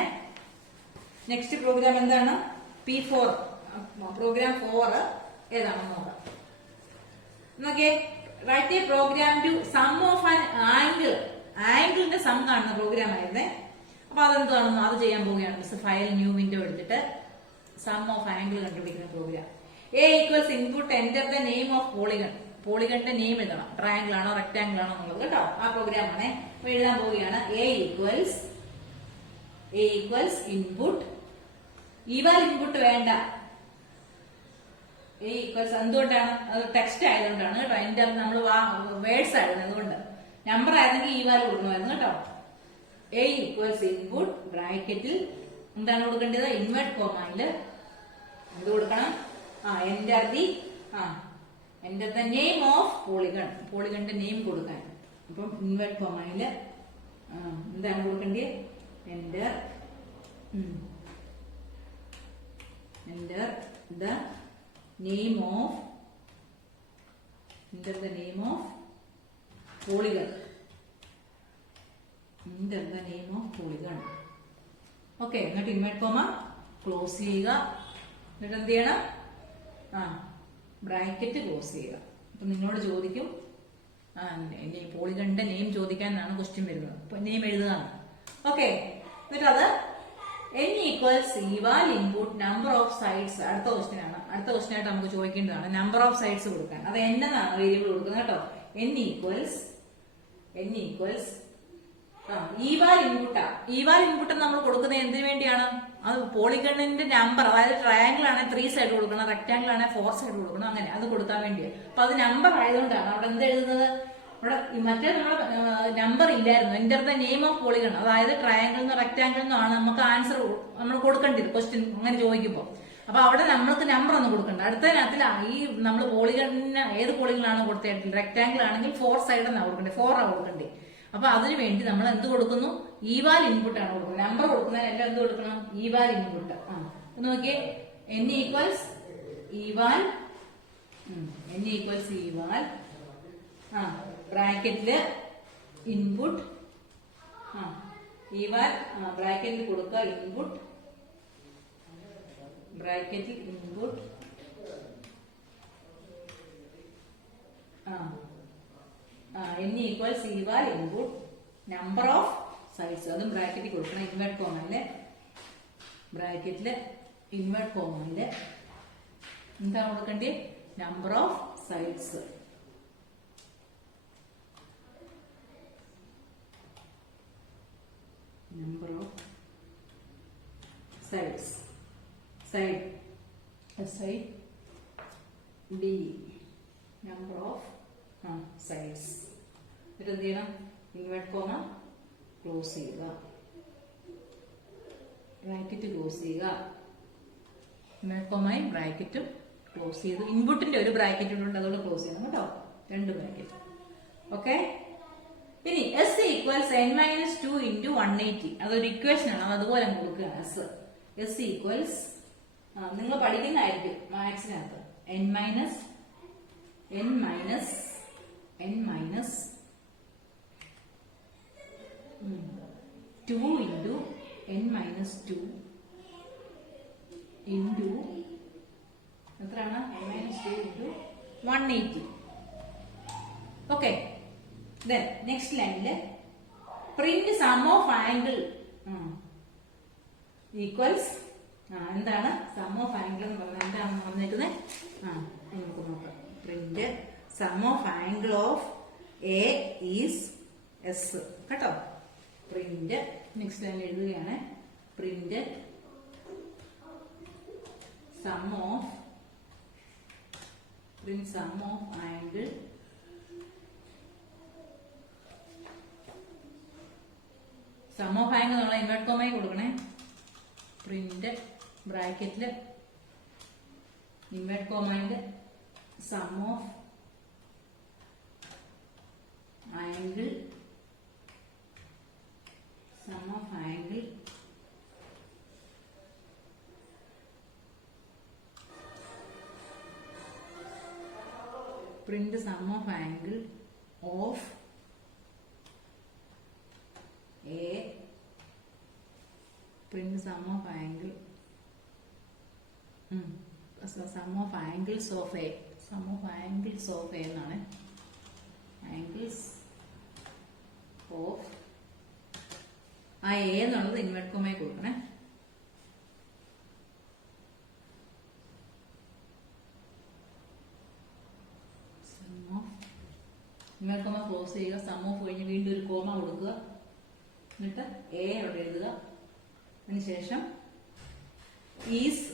നെക്സ്റ്റ് പ്രോഗ്രാം എന്താണ്? P4 പ്രോഗ്രാം 4 ഏതാണെന്ന് നോക്കാം. നോക്കിയേ, write a program to sum of an angle. ആംഗിളിന്റെ സം കാണുന്ന പ്രോഗ്രാം ആയിരുന്നേ. അപ്പൊ അതെന്താണെന്നോ അത് ചെയ്യാൻ പോവുകയാണ്. മിസ് ഫയൽ ന്യൂ വിൻഡോ എടുത്തിട്ട് സം ഓഫ് ആംഗിൾ കണ്ടുപിടിക്കുന്ന program. A equals input enter the name of polygon. പോളിഗണിന്റെ നെയിം എഴുതണം, ട്രയാംഗിൾ ആണോ റെക്ടാംഗിൾ ആണോ എന്നുള്ളത്. കേട്ടോ, ആ പ്രോഗ്രാം ആണേ. അപ്പൊ എഴുതാൻ പോവുകയാണ്. A equals input. Eval input വേണ്ട. എ ഈക്വൽസ് എന്തുകൊണ്ടാണ്? അത് ടെക്സ്റ്റ് ആയതുകൊണ്ടാണ് കേട്ടോ. എന്റർ നമ്മൾ വേർഡ്സ് ആയിരുന്നു, അതുകൊണ്ട്. നമ്പർ ആയിരുന്നെങ്കിൽ ഈവാൽ കൊടുക്കണമായിരുന്നു കേട്ടോ. എ ഈക്വൽസ് ഇൻപുട്ട് ബ്രാക്കറ്റിൽ എന്താണ് കൊടുക്കേണ്ടത്? ഇൻവേർട്ട് കോമയില് എന്ത് കൊടുക്കണം? Enter the name of polygon. പോളിഗണിന്റെ നെയിം കൊടുക്കാൻ. അപ്പം ഇൻവേർട്ട് കോമയില് എന്താണ് കൊടുക്കേണ്ടത്? Enter the name of polygon. Okay, എന്നിട്ട് ഇൻവേർട്ട് കോമ ക്ലോസ് ചെയ്യുക. എന്നിട്ട് എന്ത് ചെയ്യണം? ബ്രാക്കറ്റ് ക്ലോസ് ചെയ്യുക. അപ്പൊ നിങ്ങളോട് ചോദിക്കും, പോളിഗണിന്റെ നെയിം ചോദിക്കാനാണ് ക്വസ്റ്റ്യൻ വരുന്നത്. അപ്പൊ നെയിം എഴുതുകയാണ്. ഓക്കെ, എന്നിട്ട് അത് n equals eval input number of sides. അടുത്ത ക്വസ്റ്റ്യൻ ആണ്. അടുത്ത ക്വസ്റ്റ്യൻ ആയിട്ട് നമുക്ക് ചോദിക്കേണ്ടതാണ് നമ്പർ ഓഫ് സൈഡ്സ് കൊടുക്കാൻ. അത് എന്നതാണ് വേരിയബിൾ കൊടുക്കുന്നത് കേട്ടോ. n ഈക്വൽസ് ഈവാൽ ഇൻപുട്ടാ. ഈവാൽ ഇൻപുട്ട് നമ്മൾ കൊടുക്കുന്നത് എന്തിനു വേണ്ടിയാണ്? അത് പോളിഗണിന്റെ നമ്പർ, അതായത് ട്രയാംഗിൾ ആണെങ്കിൽ 3 സൈഡ് കൊടുക്കണം, റെക്ടാംഗിൾ ആണെങ്കിൽ 4 സൈഡ് കൊടുക്കണം, അങ്ങനെ അത് കൊടുക്കാൻ വേണ്ടിയാണ്. അപ്പൊ അത് നമ്പർ ആയതുകൊണ്ടാണ് അവിടെ എന്ത് എഴുതുന്നത്. അവിടെ മറ്റേ നമ്മൾ നമ്പർ ഇല്ലായിരുന്നു. Enter the name of polygon, അതായത് ട്രയാംഗിൾ റെക്ടാംഗിൾ ആണ് നമുക്ക് ആൻസർ നമ്മൾ കൊടുക്കേണ്ടത് ക്വസ്റ്റ്യൻ അങ്ങനെ ചോദിക്കുമ്പോൾ. അപ്പൊ അവിടെ നമ്മൾക്ക് നമ്പർ ഒന്നും കൊടുക്കണ്ട. അടുത്തതിനകത്തിൽ ഈ നമ്മൾ പോളിഗണിന് ഏത് പോളിഗണാണ് കൊടുത്തത്? റെക്ടാംഗിൾ ആണെങ്കിൽ 4 സൈഡ് എന്നാണ് കൊടുക്കേണ്ടത്, 4 ആണ് കൊടുക്കേണ്ടത്. അപ്പൊ അതിനു വേണ്ടി നമ്മൾ എന്ത് കൊടുക്കുന്നു? ഈവാൽ ഇൻപുട്ട് ആണ് കൊടുക്കുന്നത്. നമ്പർ കൊടുക്കുന്നതിനെല്ലാം എന്ത് കൊടുക്കണം? Eval input. നോക്കിയേ, n ഈക്വൽസ് ഈവാൽ ബ്രാക്കറ്റില് ഇൻപുട്ട് ഈവാൽ ബ്രാക്കറ്റിൽ കൊടുക്കുക. ഇൻപുട്ട് ബ്രാക്കറ്റിൽ input n equals eval input number of sides. അതും ബ്രാക്കറ്റിൽ കൊടുക്കണം. ഇൻവേർട്ട് കോമയില് എന്താണ് കൊടുക്കേണ്ടത്? Number of sides. Side D number of sides. എന്നിട്ട് എന്ത് ചെയ്യണം? ഇൻവേർട്ട് കോമ ക്ലോസ് ചെയ്യുക, ബ്രാക്കറ്റ് ക്ലോസ് ചെയ്യുക. ഇൻവേർട്ട് കോമയും ബ്രാക്കറ്റും ക്ലോസ് ചെയ്തു. ഇൻപുട്ടിന്റെ ഒരു ബ്രാക്കറ്റ് ഉണ്ട്, അതുകൊണ്ട് ക്ലോസ് ചെയ്യണം കേട്ടോ. 2 ബ്രാക്കറ്റ്. ഓക്കെ, ഇനി S ഈക്വൽസ് n-2 × 180. അതൊരു ഇക്വേഷൻ ആണ്, അതുപോലെ കൊടുക്കുകയാണ്. S ഈക്വൽസ് നിങ്ങൾ പഠിക്കുന്നതായിരിക്കും മാത്സിനകത്ത്. n മൈനസ് 2 × n-2 ഇൻറ്റു എത്രയാണ്? n-2 × 180. Okay, Then next line print sum of angle equals എന്താണ് സം ഓഫ് ആംഗിൾ എന്ന് പറഞ്ഞാൽ എന്താണെന്ന് പറഞ്ഞിരിക്കുന്നത് നമുക്ക് നോക്കാം. Print sum of angle of a is S കേട്ടോ. പ്രിന്റ് നെക്സ്റ്റ് ലൈൻ എഴുതുകയാണ്. Print sum of angle sum of angle നമ്മൾ ഇൻവേർട്ട് കോമയിൽ കൊടുക്കണേ. പ്രിന്റ് ബ്രാക്കറ്റില് ഇൻവേർട്ട് കോമയില് sum of angle print sum of angle of A, print sum of angle sum of angles of A, sum of angles of A എന്നാണ്. angles of ആ A എന്നുള്ളത് invert കോമയിൽ കൊടുക്കണേ. ഇൻവേർട്ട് കോമ ക്ലോസ് ചെയ്യുക. Some of കഴിഞ്ഞ് വീണ്ടും ഒരു comma കൊടുക്കുക. എന്നിട്ട് എ അവിടെ എഴുതുക. അതിനുശേഷം ഈസ്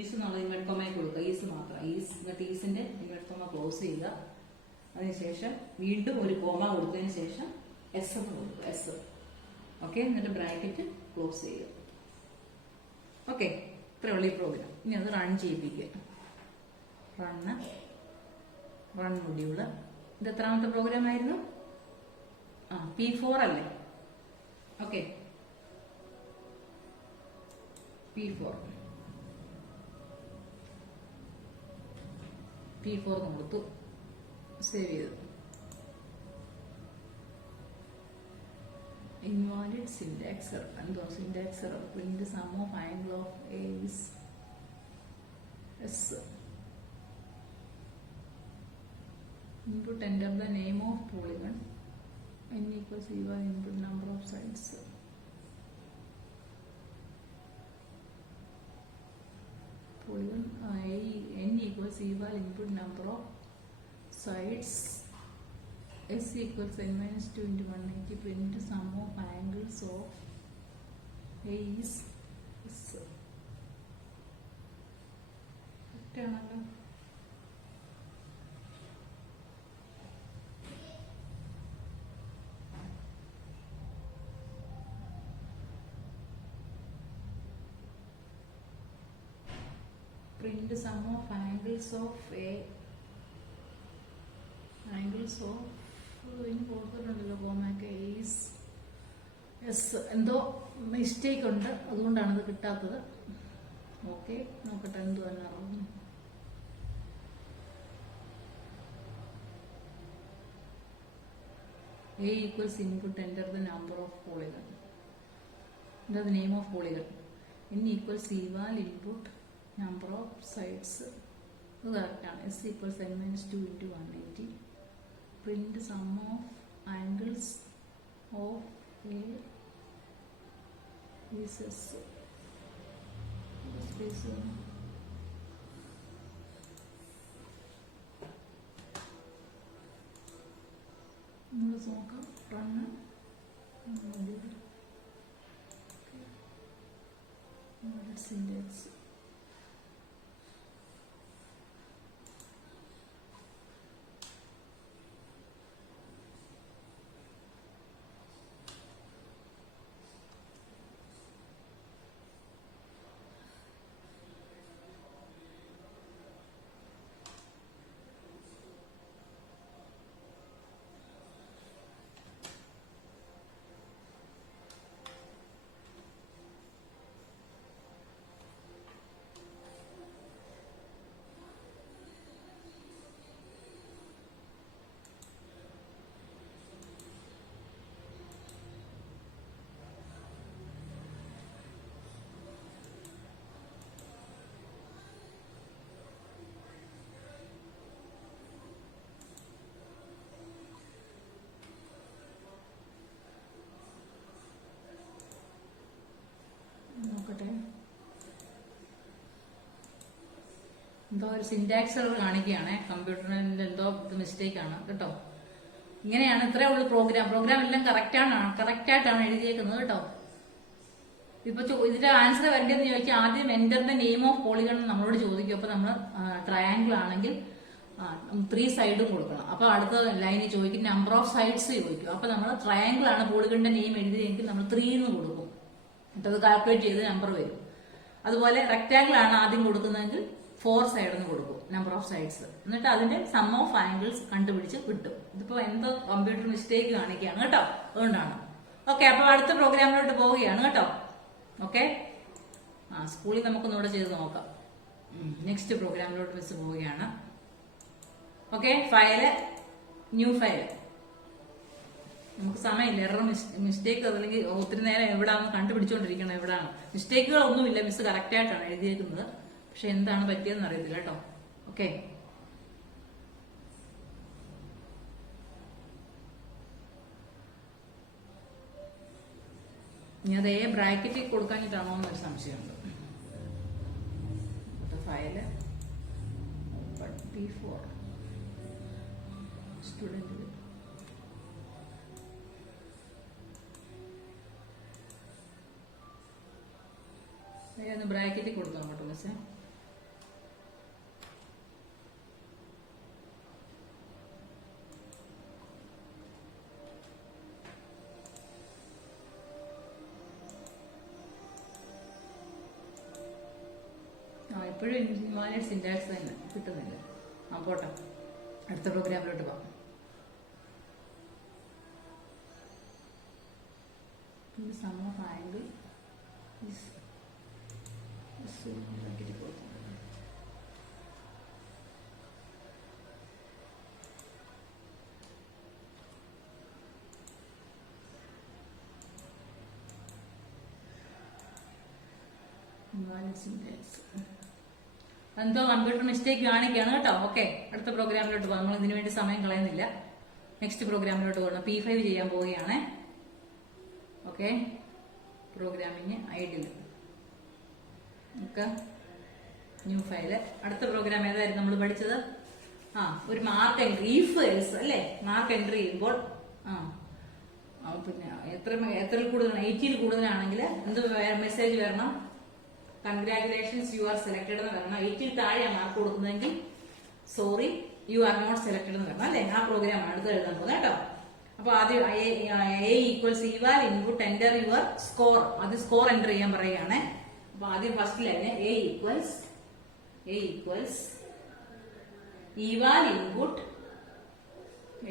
എന്നുള്ളത് ഇൻവേർട്ട് കോമയിൽ കൊടുക്കുക. ഈസ് മാത്രം ഈസ്. എന്നിട്ട് ഈസിന്റെ ഇൻവേർട്ട് കോമ ക്ലോസ് ചെയ്യുക. അതിനുശേഷം വീണ്ടും ഒരു കോമ കൊടുത്തതിന് ശേഷം എസ് എന്ന് കൊടുക്കുക. എസ്. ഓക്കെ. എന്നിട്ട് ബ്രാക്കറ്റ് ക്ലോസ് ചെയ്യുക. ഓക്കെ. ഇത്രയുള്ള ഈ പ്രോഗ്രാം. ഇനി അത് റൺ ചെയ്യിപ്പിക്കുക. Run module. ഇത് എത്രാമത്തെ പ്രോഗ്രാം ആയിരുന്നു? P4 അല്ലേ? ഓക്കെ. P4 കൊടുത്തു. സേവ് ചെയ്തു. Invalid syntax error. എന്തോ syntax error. Print sum of angle of a is S. Input enter the name of polygon. N equals eval input number of sides. Polygon n equals eval input number of sides. S equals n minus 2 into 180. Print sum of angles of A is S. Print sum of angles of A. Angles of ഇനി കൊടുത്തിട്ടുണ്ടല്ലോ കോമയൊക്കെ is S. എന്തോ mistake ഉണ്ട്, അതുകൊണ്ടാണ് ഇത് കിട്ടാത്തത്. Okay. നോക്കട്ടെ എന്തോ തന്നെ അറിഞ്ഞു. A equals input enter the number of polygon. Enter the name of polygon. N equals eval input number of sides. ഇത് കറക്റ്റാണ്. S equals n minus 2 into 180. Print sum of angles of A is S. നോക്കാം. Run syntax. എന്തോ ഒരു syntax error കാണിക്കുകയാണ്, കമ്പ്യൂട്ടറിന്റെ എന്തോ mistake ആണ് കേട്ടോ. ഇങ്ങനെയാണ്, ഇത്രേ ഉള്ളൂ പ്രോഗ്രാം എല്ലാം കറക്റ്റായിട്ടാണ് എഴുതിയേക്കുന്നത് കേട്ടോ. ഇപ്പൊ ഇതിന്റെ ആൻസർ വരേണ്ടതെന്ന് ചോദിച്ചാൽ ആദ്യം എന്ററിന്റെ നെയിം ഓഫ് പോളിഗൺ നമ്മളോട് ചോദിക്കും. അപ്പൊ നമ്മൾ ട്രയാങ്കിൾ ആണെങ്കിൽ 3 സൈഡും കൊടുക്കണം. അപ്പൊ അടുത്ത ലൈനിൽ ചോദിക്കും നമ്പർ ഓഫ് സൈഡ്സ് ചോദിക്കും. അപ്പൊ നമ്മൾ ട്രയാങ്കിൾ ആണ് പോളിഗണിന്റെ നെയിം എഴുതിയെങ്കിൽ നമ്മൾ 3 എന്ന് കൊടുക്കും. എന്നിട്ട് അത് കാൽക്കുലേറ്റ് ചെയ്ത് നമ്പർ വരും. അതുപോലെ റെക്ടാങ്കിൾ ആണ് ആദ്യം കൊടുക്കുന്നതെങ്കിൽ 4 സൈഡ് എന്ന് കൊടുക്കും, നമ്പർ ഓഫ് സൈഡ്സ്. എന്നിട്ട് അതിന്റെ സം ഓഫ് ആംഗിൾസ് കണ്ടുപിടിച്ച് കിട്ടും. ഇതിപ്പോ എന്തോ കമ്പ്യൂട്ടർ മിസ്റ്റേക്ക് കാണിക്കുകയാണ് കേട്ടോ, അതുകൊണ്ടാണ്. ഓക്കെ, അപ്പൊ അടുത്ത പ്രോഗ്രാമിലോട്ട് പോവുകയാണ് കേട്ടോ. ഓക്കെ, സ്കൂളിൽ നമുക്കൊന്നുകൂടെ ചെയ്ത് നോക്കാം. നെക്സ്റ്റ് പ്രോഗ്രാമിലോട്ട് മിസ് പോവുകയാണ്. Okay, file, new file. നമുക്ക് സമയമില്ല, എറർ മിസ്റ്റേക്ക് അല്ലെങ്കിൽ ഒത്തിരി നേരം എവിടാന്ന് കണ്ടുപിടിച്ചോണ്ടിരിക്കണം. എവിടാണ് മിസ്റ്റേക്കുകൾ ഒന്നുമില്ല, മിസ് കറക്റ്റ് ആയിട്ടാണ് എഴുതിയേക്കുന്നത്. പക്ഷെ എന്താണ് പറ്റിയതെന്ന് അറിയത്തില്ല കേട്ടോ. ഓക്കെ, ഇനി അത് ബ്രാക്കറ്റിൽ കൊടുക്കാനിട്ടാണോ എന്നൊരു സംശയമുണ്ട്. ഫയല് P4 സ്റ്റുഡന്റ് ഒന്ന് ബ്രാക്കറ്റിൽ കൊടുക്കാം കേട്ടോ മിസ്സേ. ഇപ്പോഴും ഇൻവാലിഡ് സിന്റാക്സ് തന്നെ കിട്ടുന്നില്ല. പോട്ടെ, അടുത്ത പ്രോഗ്രാമിലോട്ട് പോകാം. സം ഓഫ് ആംഗിൾ എന്തോ കമ്പ്യൂട്ടർ മിസ്റ്റേക്ക് കാണിക്കുകയാണ് കേട്ടോ. ഓക്കെ, അടുത്ത പ്രോഗ്രാമിലോട്ട് പോകാം. നമ്മൾ ഇതിനു വേണ്ടി സമയം കളയുന്നില്ല. നെക്സ്റ്റ് പ്രോഗ്രാമിലോട്ട് പോകണം. P5 ചെയ്യാൻ പോവുകയാണ്. Okay, programming ideal new file. അടുത്ത പ്രോഗ്രാം ഏതായിരുന്നു നമ്മൾ പഠിച്ചത്? ഒരു മാർക്ക് എൻട്രി, ഇഫ് എൽസ് അല്ലേ. മാർക്ക് എൻട്രി ചെയ്യുമ്പോൾ പിന്നെ എത്രയിൽ കൂടുതലാണ്, 80ൽ കൂടുതലാണെങ്കിൽ എന്ത് മെസ്സേജ് വരണം? കൺഗ്രാറ്റുലേഷൻസ്, യു ആർ സെലക്ടഡ് എന്ന് വരണം. 80ൽ താഴെ മാർക്ക് കൊടുക്കുന്നതെങ്കിൽ sorry you are not selected എന്ന് വരണം അല്ലേ. ആ പ്രോഗ്രാമാണ് അടുത്ത് എഴുതാൻ പോകുന്നത് കേട്ടോ. അപ്പൊ ആദ്യം A equals eval input enter your score. അത് സ്കോർ എൻ്റർ ചെയ്യാൻ പറയുകയാണ്. അപ്പൊ ആദ്യം first line A equals eval input,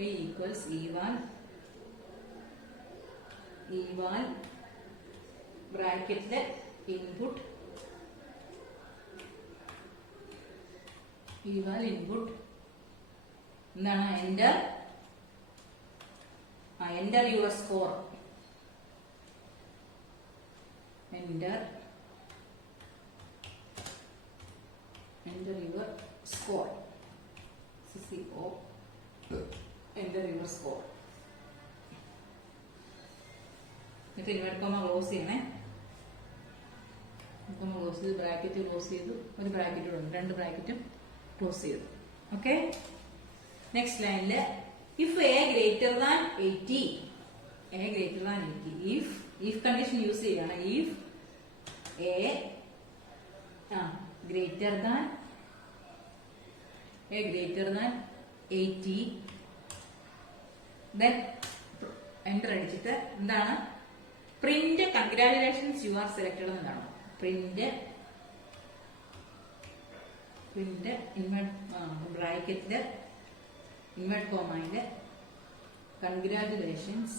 A equals eval ബ്രാക്കറ്റില് ഇൻപുട്ട് എന്താണ് enter your score. Enter your score, enter your score. എന്നിട്ട് ഇൻവെർട്ട് കോമ ക്ലോസ് ചെയ്യണേ. Close ചെയ്ത് ബ്രാക്കറ്റ് ക്ലോസ് ചെയ്തു, ഒരു ബ്രാക്കറ്റ് ഉണ്ട്, 2 ബ്രാക്കറ്റും ക്ലോസ് ചെയ്തു. ഓക്കെ, നെക്സ്റ്റ് ലൈനില് if a greater than 80, if condition use ചെയ്യാണ്. if a greater than 80, then enter അടിച്ചിട്ട് എന്താണ് print congratulations you are selected എന്നാണ്. പ്രിന്റ് ബ്രാക്കറ്റില് ഇൻവെർട്ട് കോമയില് congratulations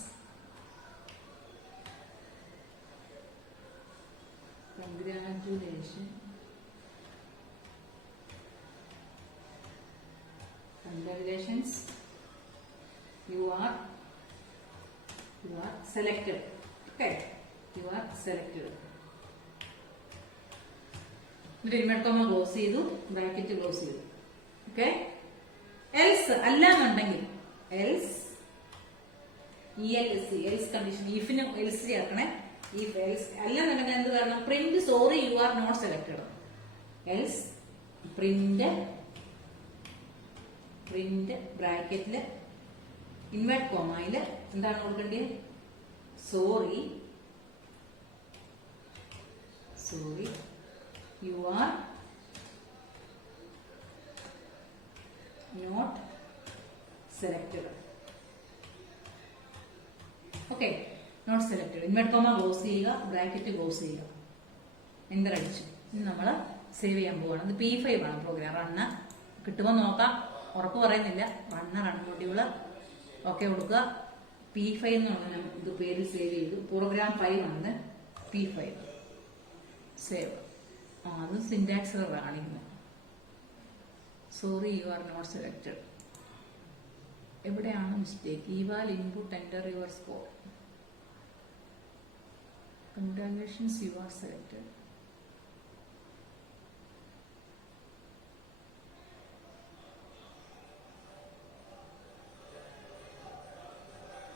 you are selected. Okay, you are selected. Invert comma close ചെയ്തു, bracket close ചെയ്തു. Okay, else അല്ലാന്നുണ്ടെങ്കിൽ else condition, ഇഫിന് എൽസ് ചേർക്കണേ. ഇഫ് എൽസ് അല്ലെന്നുണ്ടെങ്കിൽ എന്ത് വരണം? Print sorry you are not selected. Else print ബ്രാക്കറ്റില് ഇൻവേർട്ട് കോമയില് എന്താണ് കൊടുക്കേണ്ടത്? Sorry you are not selected. Okay, not selected. Invert comma close ചെയ്യുക, ബ്രാക്കറ്റ് ക്ലോസ് ചെയ്യുക, എന്റർ അടിച്ചു. ഇനി നമ്മൾ സേവ് ചെയ്യാൻ പോവാണ്. ഇത് P5 ആണ് പ്രോഗ്രാം. റണ്ണ് കിട്ടുമ്പോൾ നോക്കാം, ഉറപ്പ് പറയുന്നില്ല. റൺ മൊഡ്യൂള് ഓക്കെ കൊടുക്കുക. P5 എന്നുള്ള ഇത് പേര് സേവ് ചെയ്തു. പ്രോഗ്രാം 5 ആണ് P5. സേവ്. അത് സിന്റാക്സ് എറർ കാണിക്കുന്നു. Sorry you are not selected. എവിടെയാണ് mistake? Eval input enter your score. Congratulations you are selected.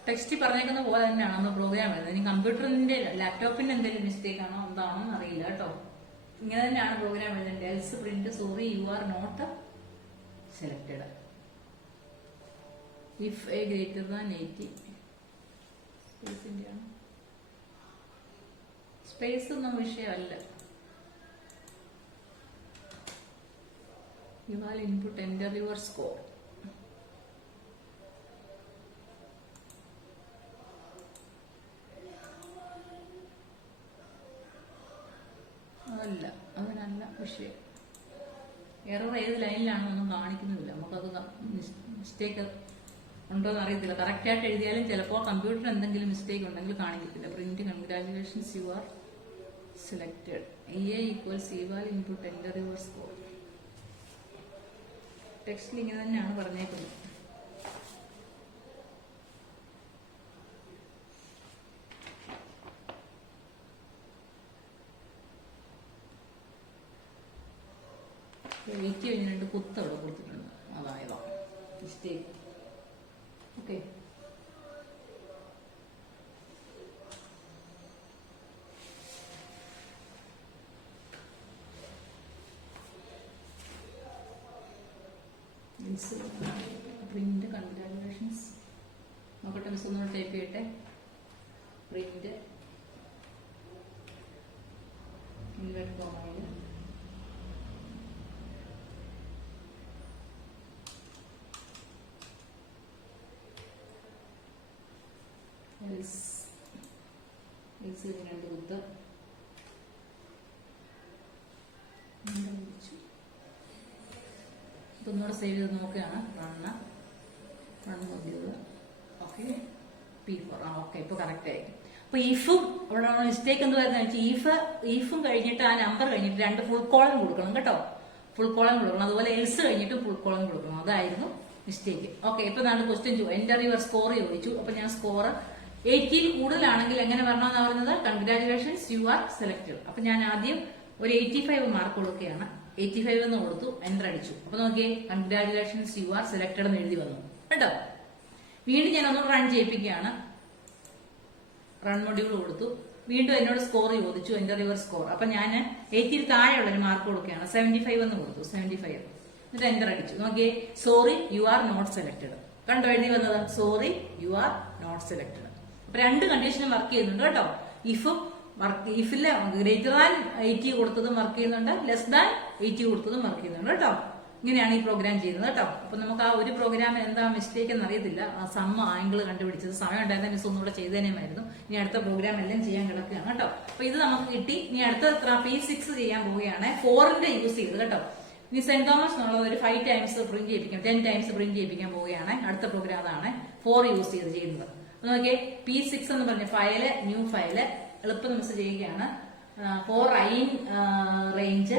Text പറഞ്ഞേക്കുന്ന പോലെ തന്നെയാണ് നമ്മൾ പ്രോഗ്രാം എഴുതുന്നത്. ഇനി കമ്പ്യൂട്ടറിന്റെ ലാപ്ടോപ്പിന്റെ എന്തെങ്കിലും മിസ്റ്റേക്ക് ആണോ എന്താണോ അറിയില്ല കേട്ടോ. ഇങ്ങനെ തന്നെയാണ് പ്രോഗ്രാം എഴുതേണ്ടത്. Else print sorry you are not selected. If a greater than 80. സ്പേസിന്റെയാണ്. സ്പേസ് ഒന്നും വിഷയമല്ല. Eval input enter your score. അതല്ല, അതിനല്ല വിഷയം. എറർ ഏത് ലൈനിലാണെന്നൊന്നും കാണിക്കുന്നില്ല. നമുക്കത് മിസ്റ്റേക്ക് ഉണ്ടോ എന്ന് അറിയത്തില്ല. കറക്റ്റായിട്ട് എഴുതിയാലും ചിലപ്പോൾ കമ്പ്യൂട്ടറിൽ എന്തെങ്കിലും മിസ്റ്റേക്ക് ഉണ്ടെങ്കിൽ കാണിക്കത്തില്ല. Print congratulations you are selected. EA equals eval input enter your score. ടെക്സ്റ്റിൽ ഇങ്ങനെ തന്നെയാണ് പറഞ്ഞേക്കുന്നത്. വെയിറ്റ് കഴിഞ്ഞ് 2 കുത്ത് അവിടെ കൊടുത്തിട്ടുണ്ട്. അതായതാ മിസ്റ്റേക്ക്. Okay, print congratulations. നോക്കട്ടെ, മിസ് ഒന്നുകൂടെ ടൈപ്പ് ചെയ്യട്ടെ. പ്രിന്റ് ഇൻവേർട്ട് കോമയിൽ രണ്ട് കുത്ത് ഇതൊന്നുകൂടെ സേവ് ചെയ്ത് നോക്കുകയാണ്. Run module. Okay, P4. Okay, ഇപ്പൊ കറക്റ്റ് ആയി. അപ്പൊ ഈഫും ഇവിടെ മിസ്റ്റേക്ക് എന്ത് വരുന്ന ഈഫും കഴിഞ്ഞിട്ട് ആ നമ്പർ കഴിഞ്ഞിട്ട് 2 ഫുൾ കോളം കൊടുക്കണം കേട്ടോ. ഫുൾ കോളം കൊടുക്കണം. അതുപോലെ എൽസ് കഴിഞ്ഞിട്ട് ഫുൾ കോളം കൊടുക്കണം. അതായിരുന്നു മിസ്റ്റേക്ക്. ഓക്കെ, ഇപ്പൊ നമ്മൾ ക്വസ്റ്റ്യൻ എന്റർ യുവർ സ്കോർ ചോദിച്ചു. അപ്പൊ ഞാൻ സ്കോർ 80 കൂടുതലാണെങ്കിൽ എങ്ങനെ വരണമെന്ന് പറയുന്നത്? Congratulations you are selected. അപ്പൊ ഞാൻ ആദ്യം ഒരു 85 മാർക്ക് കൊടുക്കുകയാണ്. 85 എന്ന് കൊടുത്തു, എന്റർ അടിച്ചു. അപ്പൊ നോക്കിയേ, കൺഗ്രാജുലേഷൻസ് യു ആർ സെലക്ടഡ് എന്ന് എഴുതി വന്നു കേട്ടോ. വീണ്ടും ഞാൻ ഒന്ന് റൺ ചെയ്യിപ്പിക്കുകയാണ്. റൺ മൊഡ്യൂൾ കൊടുത്തു. വീണ്ടും എന്നോട് സ്കോർ ചോദിച്ചു, എന്റർ യുവർ സ്കോർ. അപ്പൊ ഞാൻ 80 താഴെയുള്ളൊരു മാർക്ക് കൊടുക്കുകയാണ്. 75 എന്ന് കൊടുത്തു. 75 എന്നിട്ട് എന്റർ അടിച്ചു. നോക്കിയേ, sorry you are not selected. കണ്ടോ എഴുതി വന്നത്? Sorry you are not selected. അപ്പൊ 2 കണ്ടീഷനും വർക്ക് ചെയ്യുന്നുണ്ട് കേട്ടോ. ഇഫില് ഗ്രേറ്റർ ദാൻ 80 കൊടുത്തതും വർക്ക് ചെയ്യുന്നുണ്ട്, ലെസ് ദാൻ 80 കൊടുത്തതും വർക്ക് ചെയ്യുന്നുണ്ട് കേട്ടോ. ഇങ്ങനെയാണ് ഈ പ്രോഗ്രാം ചെയ്യുന്നത് കേട്ടോ. അപ്പൊ നമുക്ക് ആ ഒരു പ്രോഗ്രാമിൽ എന്താ മിസ്റ്റേക്ക് എന്ന് അറിയത്തില്ല. ആ സമ്മ ആംഗിൾ കണ്ടുപിടിച്ചത് സമയം ഉണ്ടായിരുന്ന മിസ് ഒന്നുകൂടെ ചെയ്തേനേമായിരുന്നു. ഇനി അടുത്ത പ്രോഗ്രാം എല്ലാം ചെയ്യാൻ കിടക്കുകയാണ് കേട്ടോ. അപ്പൊ ഇത് നമുക്ക് കിട്ടി. ഇനി അടുത്ത P6 ചെയ്യാൻ പോവുകയാണ്. 4ന്റെ യൂസ് ചെയ്ത് കേട്ടോ. ഇനി സെന്റ് തോമസ് എന്നുള്ളത് ഒരു 5 ടൈംസ് പ്രിന്റ് ചെയ്യിപ്പിക്കാം, 10 ടൈംസ് പ്രിന്റ് ചെയ്യിപ്പിക്കാൻ പോവുകയാണ്. അടുത്ത പ്രോഗ്രാം അതാണ് 4 യൂസ് ചെയ്ത് ചെയ്യുന്നത്. നോക്കിയേ, P6 എന്ന് പറഞ്ഞ ഫയല്, ന്യൂ ഫയല് എളുപ്പം മിസ് ചെയ്യുകയാണ്. 4 iin റേഞ്ച്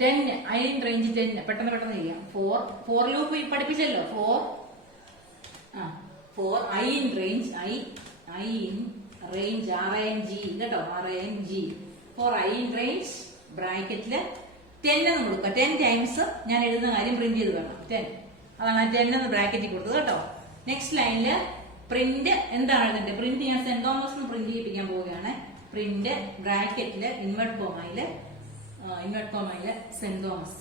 10 iin റേഞ്ച് 10 പെട്ടെന്ന് ചെയ്യാം. 4 ലൂപ്പ് പഠിപ്പിച്ചല്ലോ. 4 iin range iin range RANG കേട്ടോ. RANG 4 iin റേഞ്ച് ബ്രാക്കറ്റില് 10 എന്ന് കൊടുക്കുക. 10 ടൈംസ് ഞാൻ എഴുതുന്ന കാര്യം പ്രിന്റ് ചെയ്ത് വേണം. 10 അതാണ് 10 എന്ന് ബ്രാക്കറ്റിൽ കൊടുത്തത് കേട്ടോ. നെക്സ്റ്റ് ലൈനില് പ്രിന്റ് എന്താണ് എഴുതേണ്ടത്? പ്രിന്റ് ഞാൻ സെന്റ് തോമസ് പ്രിന്റ് ചെയ്യിപ്പിക്കാൻ പോവുകയാണ്. പ്രിന്റ് ബ്രാക്കറ്റില് ഇൻവേർട്ട് കോമയില് ഇൻവെർട്ട് കോമയിലെ saint Thomas.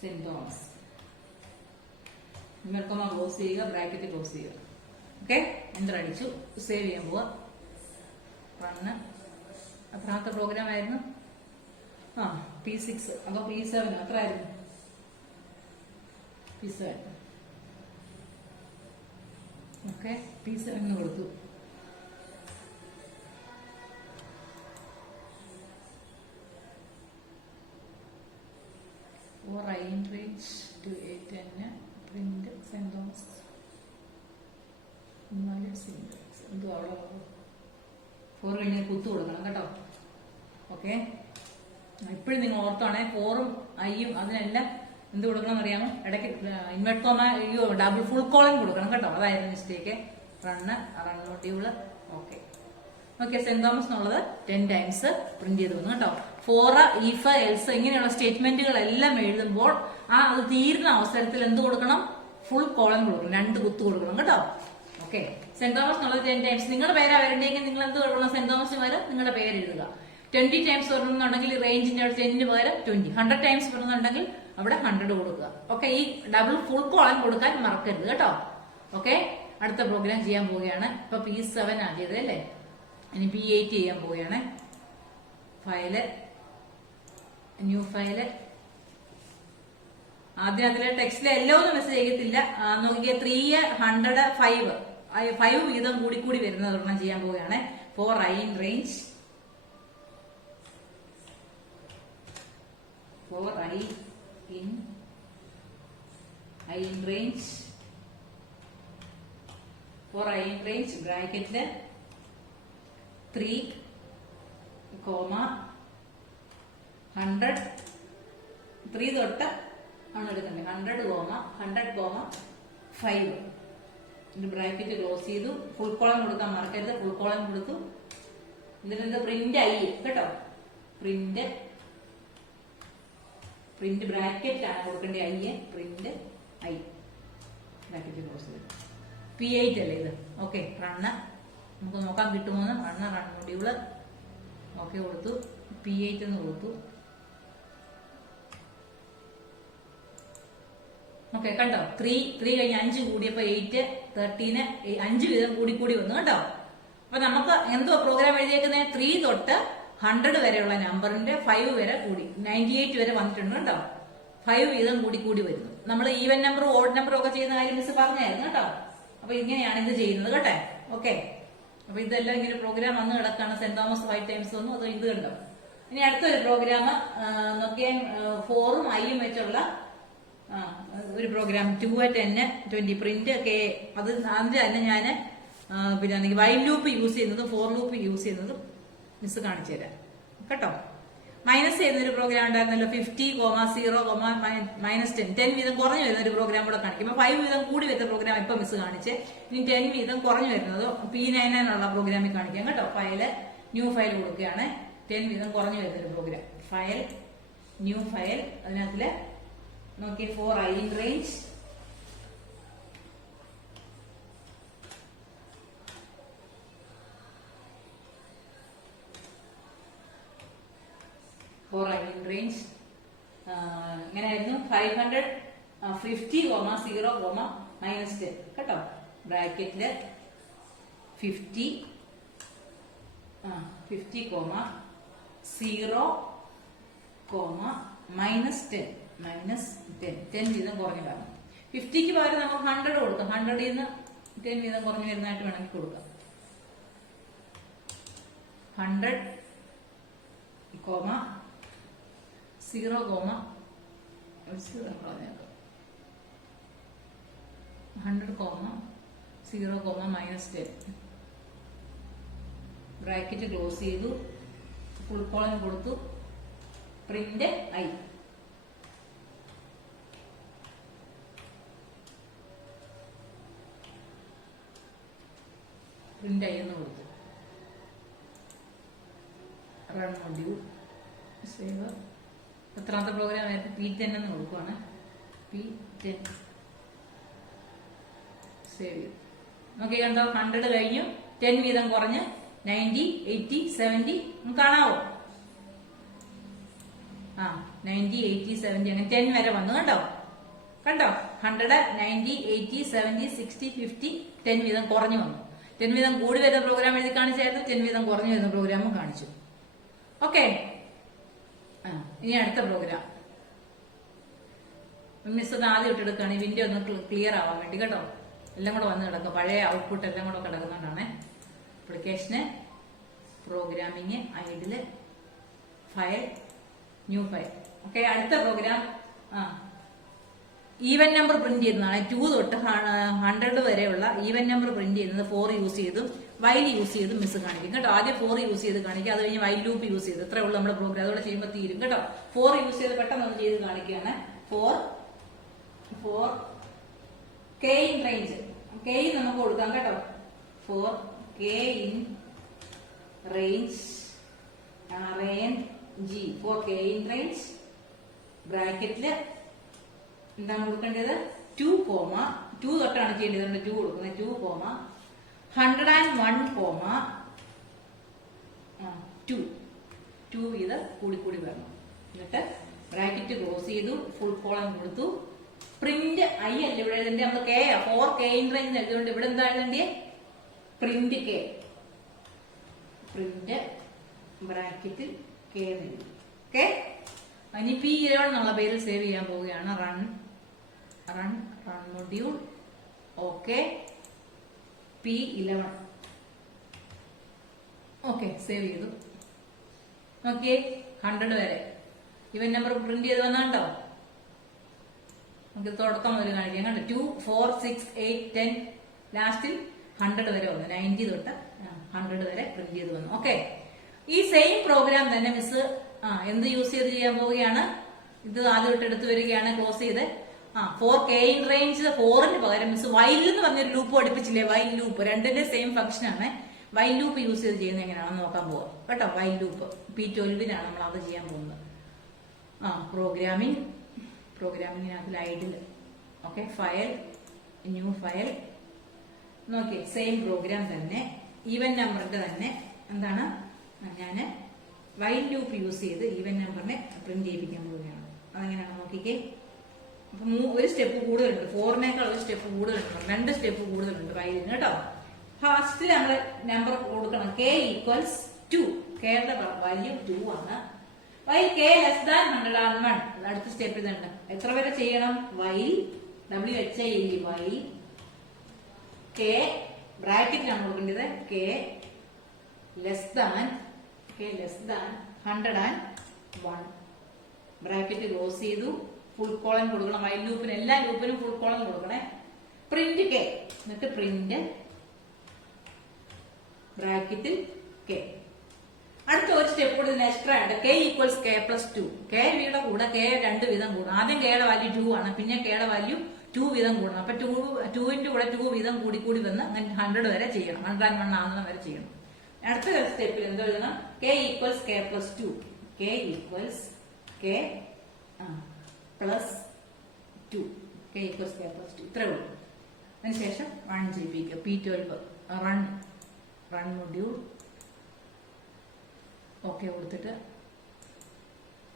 Saint Thomas invert comma close ചെയ്യുക, ബ്രാക്കറ്റ് ക്ലോസ് ചെയ്യുക. ഓക്കെ, എന്റർ അടിച്ചു, സേവ് ചെയ്യാൻ പോവാ. റണ്ണ്. എത്രാമത്തെ പ്രോഗ്രാം ആയിരുന്നു? P6. അപ്പൊ P7 അത്ര ആയിരുന്നു. P7. ഓക്കെ, P7 കൊടുത്തു. Rain range to 810 print Saint Thomas. എന്തോ അവിടെ 4 കഴിഞ്ഞാൽ കുത്തു കൊടുക്കണം കേട്ടോ. ഓക്കെ, ഇപ്പോഴും നിങ്ങൾ ഓർത്താണേ 4ഉം ഐയും അതിനെല്ലാം എന്ത് കൊടുക്കണം അറിയാമോ? ഇടയ്ക്ക് invert comma double full column കൊടുക്കണം കേട്ടോ. അതായിരുന്നു mistake. Run module. Okay okay, saint Thomas എന്നുള്ളത് 10 ടൈംസ് പ്രിന്റ് ചെയ്ത് വന്നു കേട്ടോ. ഫോർ, ഇഫ്, എൽസ് ഇങ്ങനെയുള്ള സ്റ്റേറ്റ്മെന്റുകളെല്ലാം എഴുതുമ്പോൾ അത് തീരുന്ന അവസരത്തിൽ എന്ത് കൊടുക്കണം? ഫുൾ കോളം കൊടുക്കണം, 2 കുത്ത് കൊടുക്കണം കേട്ടോ. ഓക്കെ, സെന്റ് തോമസ് എന്നുള്ളത് 10 ടൈംസ്. നിങ്ങളുടെ പേരാ വരണ്ടെങ്കിൽ നിങ്ങൾ എന്ത് കൊടുക്കണം? സെന്റ് തോമസിന് പകരം നിങ്ങളുടെ പേര് എഴുതുക. 20 ടൈംസ് വരണമെന്നുണ്ടെങ്കിൽ റേഞ്ചിന്റെ 10ന് പകരം 20. 100 ടൈംസ് വരണമെന്നുണ്ടെങ്കിൽ അവിടെ 100 കൊടുക്കുക. ഓക്കെ, ഈ ഡബിൾ ഫുൾ കോളം കൊടുക്കാൻ മറക്കരുത് കേട്ടോ. ഓക്കെ, അടുത്ത പ്രോഗ്രാം ചെയ്യാൻ പോവുകയാണ്. ഇപ്പൊ P7 ആദ്യത് അല്ലേ, ഇനി P8 ചെയ്യാൻ പോവുകയാണ്. File, new file. ആദ്യം അതിലെ ടെക്സ്റ്റിലെ എല്ലാം ഒന്നും മെസ്സേജ് ചെയ്യത്തില്ല. നോക്കിയ 3, 100, 5 വീതം കൂടി വരുന്നത് ഒരെണ്ണം ചെയ്യാൻ പോവുകയാണ്. For i in range, for i in range, for i in range ബ്രാക്കറ്റില് 3, 100, 3 തൊട്ട് ആണ് എടുക്കേണ്ടത്. 100, 5 ബ്രാക്കറ്റ് ക്ലോസ് ചെയ്തു. ഫുൾ കോളം കൊടുക്കാൻ മറക്കരുത്. ഫുൾ കോളം കൊടുത്തു. ഇതിനെന്ത് പ്രിന്റ് ഐ കേട്ടോ. പ്രിന്റ് ബ്രാക്കറ്റ് ആണ് കൊടുക്കേണ്ടത്. I, print i, bracket close ചെയ്തു. P8 അല്ലേ ഇത്. Okay, run. നമുക്ക് നോക്കാൻ കിട്ടുമോന്ന്. Run module. ഓക്കെ കൊടുത്തു. P8 എന്ന് കൊടുത്തു. ഓക്കെ, കണ്ടോ? 3 കഴിഞ്ഞ് 5 കൂടിയപ്പോ 8, 13, 5 വീതം കൂടി വന്നു കേട്ടോ. അപ്പൊ നമുക്ക് എന്തോ പ്രോഗ്രാം എഴുതിയേക്കുന്നത് 3 തൊട്ട് 100 വരെയുള്ള നമ്പറിന്റെ 5 വരെ കൂടി 98 വരെ വന്നിട്ടുണ്ട് കേട്ടോ. 5 വീതം കൂടി വരുന്നു. നമ്മൾ ഈവൻ നമ്പറും ഓഡ് നമ്പറും ഒക്കെ ചെയ്യുന്ന കാര്യം മിസ് പറഞ്ഞായിരുന്നു കേട്ടോ. അപ്പൊ ഇങ്ങനെയാണ് ഇത് ചെയ്യുന്നത് കേട്ടെ. ഓക്കെ, അപ്പൊ ഇതെല്ലാം ഇങ്ങനെ പ്രോഗ്രാം വന്ന് കിടക്കാണ്. സെന്റ് തോമസ് 5 ടൈംസ് വന്നു. അത് ഇത് കണ്ടോ. ഇനി അടുത്തൊരു പ്രോഗ്രാം നോക്കിയാൽ 4ഉം ഐയും വെച്ചുള്ള ഒരു പ്രോഗ്രാം 2, 10, 20 പ്രിന്റ് ഒക്കെ. അത് അതിന്റെ തന്നെ ഞാൻ പിന്നെ വൈൽ ലൂപ്പ് യൂസ് ചെയ്യുന്നതും ഫോർ ലൂപ്പ് യൂസ് ചെയ്യുന്നതും മിസ് കാണിച്ചു തരാം കേട്ടോ. മൈനസ് ചെയ്യുന്നൊരു പ്രോഗ്രാം ഉണ്ടായിരുന്നല്ലോ, 50, 0, -10. 10 വീതം കുറഞ്ഞു വരുന്ന ഒരു പ്രോഗ്രാം കൂടെ കാണിക്കും. 5 വീതം കൂടി വരുന്ന പ്രോഗ്രാം ഇപ്പൊ മിസ് കാണിച്ച്. ഇനി 10 വീതം കുറഞ്ഞു വരുന്നത് P9 ഉള്ള പ്രോഗ്രാമിൽ കാണിക്കാം കേട്ടോ. ഫയല്, ന്യൂ ഫയൽ കൊടുക്കുകയാണ്. 10 വീതം കുറഞ്ഞു വരുന്നൊരു പ്രോഗ്രാം. File, new file. അതിനകത്തില് നോക്കി 4 ഐ ഇൻ റേഞ്ച്, എങ്ങനെയായിരുന്നു? 550, 0, -10 കേട്ടോ. ബ്രാക്കറ്റില് 50, 50, 0, -10. 10 വീതം കുറഞ്ഞതാണ്. 50ക്ക് പകരം നമുക്ക് 100 കൊടുക്കാം. 100ൽ നിന്ന് 10 വീതം കുറഞ്ഞു വരുന്നതായിട്ട് വേണമെങ്കിൽ കൊടുക്കാം. 100, 0, 100, 0, -10 ബ്രാക്കറ്റ് ക്ലോസ് ചെയ്തു. ഫുൾ കോളം കൊടുത്തു. പ്രിന്റ് ഐ, പ്രിന്റ് ഐ എന്ന് കൊടുത്തു. Run module, save. എത്രാമത്തെ പ്രോഗ്രാം ആയിട്ട് P10 എന്ന് കൊടുക്കുവാണ്. P10 സേവ് ചെയ്തു. നോക്കി കണ്ടോ, 100 കഴിഞ്ഞു, 10 വീതം കുറഞ്ഞ് 90, 80, 70 കാണാവോ? 90, 80, 70 അങ്ങനെ 10 വരെ വന്നു. കണ്ടോ 100, 90, 80, 70, 60, 50, 10 വീതം കുറഞ്ഞു വന്നു. 10 വീതം കൂടി വരുന്ന പ്രോഗ്രാം എഴുതി കാണിച്ചായിരുന്നു, 10 വീതം കുറഞ്ഞു വരുന്ന പ്രോഗ്രാമും കാണിച്ചു. ഓക്കെ, ഇനി അടുത്ത പ്രോഗ്രാം മിസ് ഒന്ന് ആദ്യം ഇട്ടെടുക്കുകയാണ്. ഈ വിൻഡോ ഒന്ന് ക്ലിയർ ആവാൻ വേണ്ടി കേട്ടോ. എല്ലാം കൂടെ വന്ന് കിടക്കുക, പഴയ ഔട്ട്പുട്ട് എല്ലാം കൂടെ കിടക്കുന്നുണ്ടാണ്. Application, programming, IDLE, file, new file. Okay, അടുത്ത പ്രോഗ്രാം ഈവൻ നമ്പർ പ്രിന്റ് ചെയ്യുന്നതാണ്. 2 തൊട്ട് 100 വരെയുള്ള ഈവൻ നമ്പർ പ്രിന്റ് ചെയ്യുന്നത് 4 യൂസ് ചെയ്തും വൈൽ യൂസ് ചെയ്തും മിസ് കാണിക്കും കേട്ടോ. ആദ്യം 4 യൂസ് ചെയ്ത് കാണിക്കുക, അത് കഴിഞ്ഞ് വൈൽ ലൂപ്പ് യൂസ് ചെയ്ത്. ഇത്രേ ഉള്ളൂ നമ്മുടെ പ്രോഗ്രാം. അതോടെ ചെയ്യുമ്പോൾ തീരും കേട്ടോ. 4 യൂസ് ചെയ്ത് പെട്ടെന്ന് ഒന്ന് ചെയ്ത് കാണിക്കുകയാണ്. 4 k ഇൻ റേഞ്ച്, k നമുക്ക് കൊടുക്കാം കേട്ടോ. 4 k in range g, 4 k in range ബ്രാക്കറ്റില് എന്താണ് കൊടുക്കേണ്ടത്? 2, 2 തൊട്ടാണ് ചെയ്യേണ്ടത്. 2 കൊടുക്കുന്നത്. 2, 101, 2 ഇത് കൂടി വരണം. എന്നിട്ട് ബ്രാക്കറ്റ് ക്ലോസ് ചെയ്തു, ഫുൾ കോളം കൊടുത്തു. പ്രിന്റ് ഐ അല്ല ഇവിടെ എഴുതേണ്ടത്, നമ്മൾ കെ 4 k ഇൻ റേഞ്ച് എഴുതുകൊണ്ട് ഇവിടെ എന്താ എഴുതേണ്ടത്? പ്രിന്റ് k, പ്രിന്റ് ബ്രാക്കറ്റിൽ k എഴുതി. ഓക്കെ, ഇനി P11 എന്നുള്ള പേരിൽ സേവ് ചെയ്യാൻ പോവുകയാണ്. Run module. Okay, P11. Okay, save ചെയ്തു. നോക്കിയേ 100 വരെ ഇവൻ നമ്പർ പ്രിന്റ് ചെയ്ത് വന്നാണ്ടോ? നമുക്ക് തുടക്കം മുതൽ കാണിക്കാം. കണ്ടോ, 2, 4, 6, 8, 10 ലാസ്റ്റിൽ 100 വരെ വന്നു. 90 തൊട്ട് 100 വരെ പ്രിന്റ് ചെയ്ത് വന്നു. ഓക്കെ, ഈ സെയിം പ്രോഗ്രാം തന്നെ മിസ് എന്ത് യൂസ് ചെയ്ത് ചെയ്യാൻ പോവുകയാണ്? ഇത് ആദ്യം തൊട്ട് എടുത്തു വരികയാണ്, ക്ലോസ് ചെയ്ത് 4 k ഇൻ റേഞ്ച് 4ന് പകരം മിസ് വൈൽ എന്ന് പറഞ്ഞൊരു ലൂപ്പ് പഠിപ്പിച്ചില്ലേ? വൈൽ ലൂപ്പ്, രണ്ടിന്റെ സെയിം ഫംഗ്ഷൻ ആണ്. വൈൽ ലൂപ്പ് യൂസ് ചെയ്ത് ചെയ്യുന്നത് എങ്ങനെയാണെന്ന് നോക്കാൻ പോവാം കേട്ടോ. വൈൽ ലൂപ്പ് P12 നമ്മൾ അത് ചെയ്യാൻ പോകുന്നത്. പ്രോഗ്രാമിങ്ങിനകത്ത് IDLE. Okay, file, new file. നോക്കിയേ സെയിം പ്രോഗ്രാം തന്നെ, ഈവൻ നമ്പറിന്റെ തന്നെ എന്താണ് ഞാൻ വൈൽ ലൂപ്പ് യൂസ് ചെയ്ത് ഈവൻ നമ്പറിനെ പ്രിന്റ് ചെയ്യിപ്പിക്കാൻ പോവുകയാണ്. അതെങ്ങനെയാണ് നോക്കിക്കേ. അപ്പൊ ഒരു സ്റ്റെപ്പ് കൂടുതലുണ്ട്, 4നേക്കാൾ ഒരു സ്റ്റെപ്പ് കൂടുതലുണ്ട്, 2 സ്റ്റെപ്പ് കൂടുതലുണ്ട് വൈലിന് കേട്ടോ. ഫസ്റ്റ് നമ്മൾ നമ്പർ കൊടുക്കണം, k = 2. കെയുടെ വാല്യൂ 2 ആണ്. While k less than 101. അടുത്ത സ്റ്റെപ്പ് ഇതുണ്ട്. എത്ര വരെ ചെയ്യണം? വൈൽ WHIL വൈൽ k ബ്രാക്കറ്റിലാണ് കൊടുക്കേണ്ടത്. k less than 101 bracket close ചെയ്തു, ഫുൾ കോളൻ കൊടുക്കണം. വൈൽ ലൂപ്പിന് എല്ലാ ലൂപ്പിനും ഫുൾ കോളൻ കൊടുക്കണേ. പ്രിന്റ് k, എന്നിട്ട് പ്രിന്റ് ബ്രാക്കറ്റിൽ k. അടുത്ത ഒരു സ്റ്റെപ്പ് കൂടി എക്സ്ട്രാ ഉണ്ട്. k = k+2. k യുടെ കൂടെ k 2 വീതം കൂടണം. ആദ്യം k യുടെ വാല്യൂ 2 ആണ്, പിന്നെ k യുടെ വാല്യൂ 2 വീതം കൂടണം. അപ്പൊ 2ന്റെ കൂടെ 2 വീതം കൂടി വന്ന് അങ്ങനെ 100 വരെ ചെയ്യണം, 101 ആകുന്ന വരെ ചെയ്യണം. അടുത്ത സ്റ്റെപ്പിൽ എന്തോ എഴുതണം? k = k+2. k = k+2. k = k+2. ഇത്രേ ഉള്ളൂ. അതിനുശേഷം റൺ ചെയ്യിപ്പിക്കുക. P12 run module. ഓക്കെ കൊടുത്തിട്ട്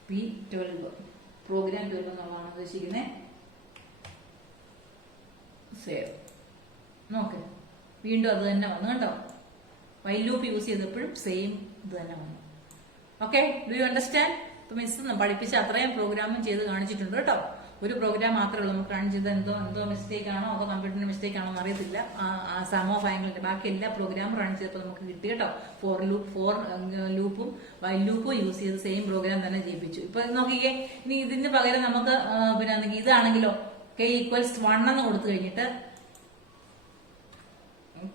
P12 പ്രോഗ്രാം 12 എന്നുള്ളതാണ് ഉദ്ദേശിക്കുന്നത്. സേവ്. നോക്ക്, വീണ്ടും അത് തന്നെ വന്നു കേട്ടോ. വൈൽ ലൂപ്പ് യൂസ് ചെയ്തപ്പോഴും സെയിം ഇത് തന്നെ വന്നു. Okay, do you understand? ഇപ്പൊ മിസ് പഠിപ്പിച്ച അത്രയും പ്രോഗ്രാമും ചെയ്ത് കാണിച്ചിട്ടുണ്ട് കേട്ടോ. ഒരു പ്രോഗ്രാം മാത്രമേ ഉള്ളൂ നമുക്ക് റൺ ചെയ്ത് എന്തോ മിസ്റ്റേക്ക് ആണോ അതോ കമ്പ്യൂട്ടറിന്റെ മിസ്റ്റേക്ക് ആണോ എന്ന് അറിയത്തില്ല. സം ഓഫ് ആംഗിളിന്റെ ബാക്കി എല്ലാ പ്രോഗ്രാമും റൺ ചെയ്തപ്പോൾ നമുക്ക് കിട്ടി കേട്ടോ. ഫോർ ലൂപ്പും വൈൽ ലൂപ്പും യൂസ് ചെയ്ത് സെയിം പ്രോഗ്രാം തന്നെ ചെയ്യിപ്പിച്ചു. ഇപ്പൊ നോക്കിക്കേ, ഇനി ഇതിന് പകരം നമുക്ക് പിന്നെ ഇതാണെങ്കിലോ k = 1 എന്ന് കൊടുത്തു കഴിഞ്ഞിട്ട്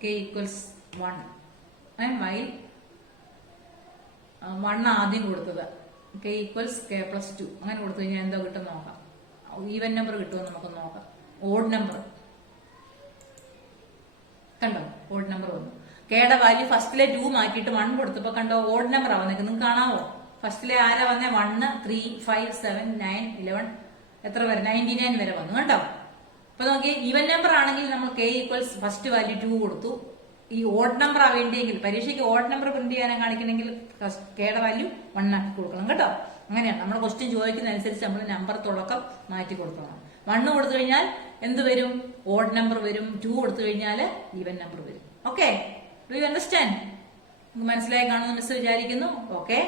k = 1 വൈൽ 1 ആദ്യം കൊടുത്തത് k = k+2 അങ്ങനെ കൊടുത്തു കഴിഞ്ഞാൽ എന്തോ കിട്ടും നോക്കാം. ഈവൻ നമ്പർ കിട്ടുമോ നമുക്ക് നോക്കാം. ഓഡ് നമ്പർ കണ്ടോ, ഓഡ് നമ്പർ വന്നു. കെയുടെ വാല്യൂ ഫസ്റ്റിലെ 2 മാറ്റിയിട്ട് 1 കൊടുത്തപ്പോ കണ്ടോ ഓഡ് നമ്പർ ആവുന്നേക്ക് നിങ്ങൾക്ക് കാണാവോ? ഫസ്റ്റിലെ ആരാ വന്നേ? 1, 3, 5, 7, 9, 11 എത്ര വരെ? 99 വരെ വന്നു കേട്ടോ. അപ്പൊ നോക്കി ഈവൻ നമ്പർ ആണെങ്കിൽ നമ്മൾ k ഈക്വൽസ് ഫസ്റ്റ് വാല്യൂ 2 കൊടുത്തു. ഈ ഓഡ് നമ്പർ ആവേണ്ടെങ്കിൽ പരീക്ഷയ്ക്ക് ഓഡ് നമ്പർ പ്രിന്റ് ചെയ്യാൻ കാണിക്കണമെങ്കിൽ കയുടെ വാല്യൂ 1 ആക്കി കൊടുക്കണം കേട്ടോ. അങ്ങനെയാണ് നമ്മൾ ക്വസ്റ്റ്യൻ ചോദിക്കുന്ന അനുസരിച്ച് നമ്മൾ നമ്പർ തുടക്കം മാറ്റി കൊടുക്കണം. 1 കൊടുത്തു കഴിഞ്ഞാൽ എന്ത് വരും? ഓഡ് നമ്പർ വരും. 2 കൊടുത്തു കഴിഞ്ഞാൽ ഈവൻ നമ്പർ വരും. Okay, do you understand? മനസ്സിലായി കാണുമെന്ന് മിസ് വിചാരിക്കുന്നു. ഓക്കെ,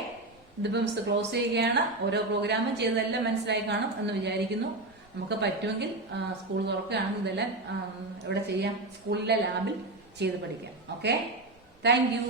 ഇതിപ്പോ മിസ് ക്ലോസ് ചെയ്യുകയാണ്. ഓരോ പ്രോഗ്രാമും ചെയ്തതെല്ലാം മനസ്സിലായി കാണും എന്ന് വിചാരിക്കുന്നു. നമുക്ക് പറ്റുമെങ്കിൽ സ്കൂൾ തുറക്കുകയാണെങ്കിൽ ഇതെല്ലാം ഇവിടെ ചെയ്യാം, സ്കൂളിലെ ലാബിൽ ചെയ്ത് പഠിക്കാം. Okay, thank you.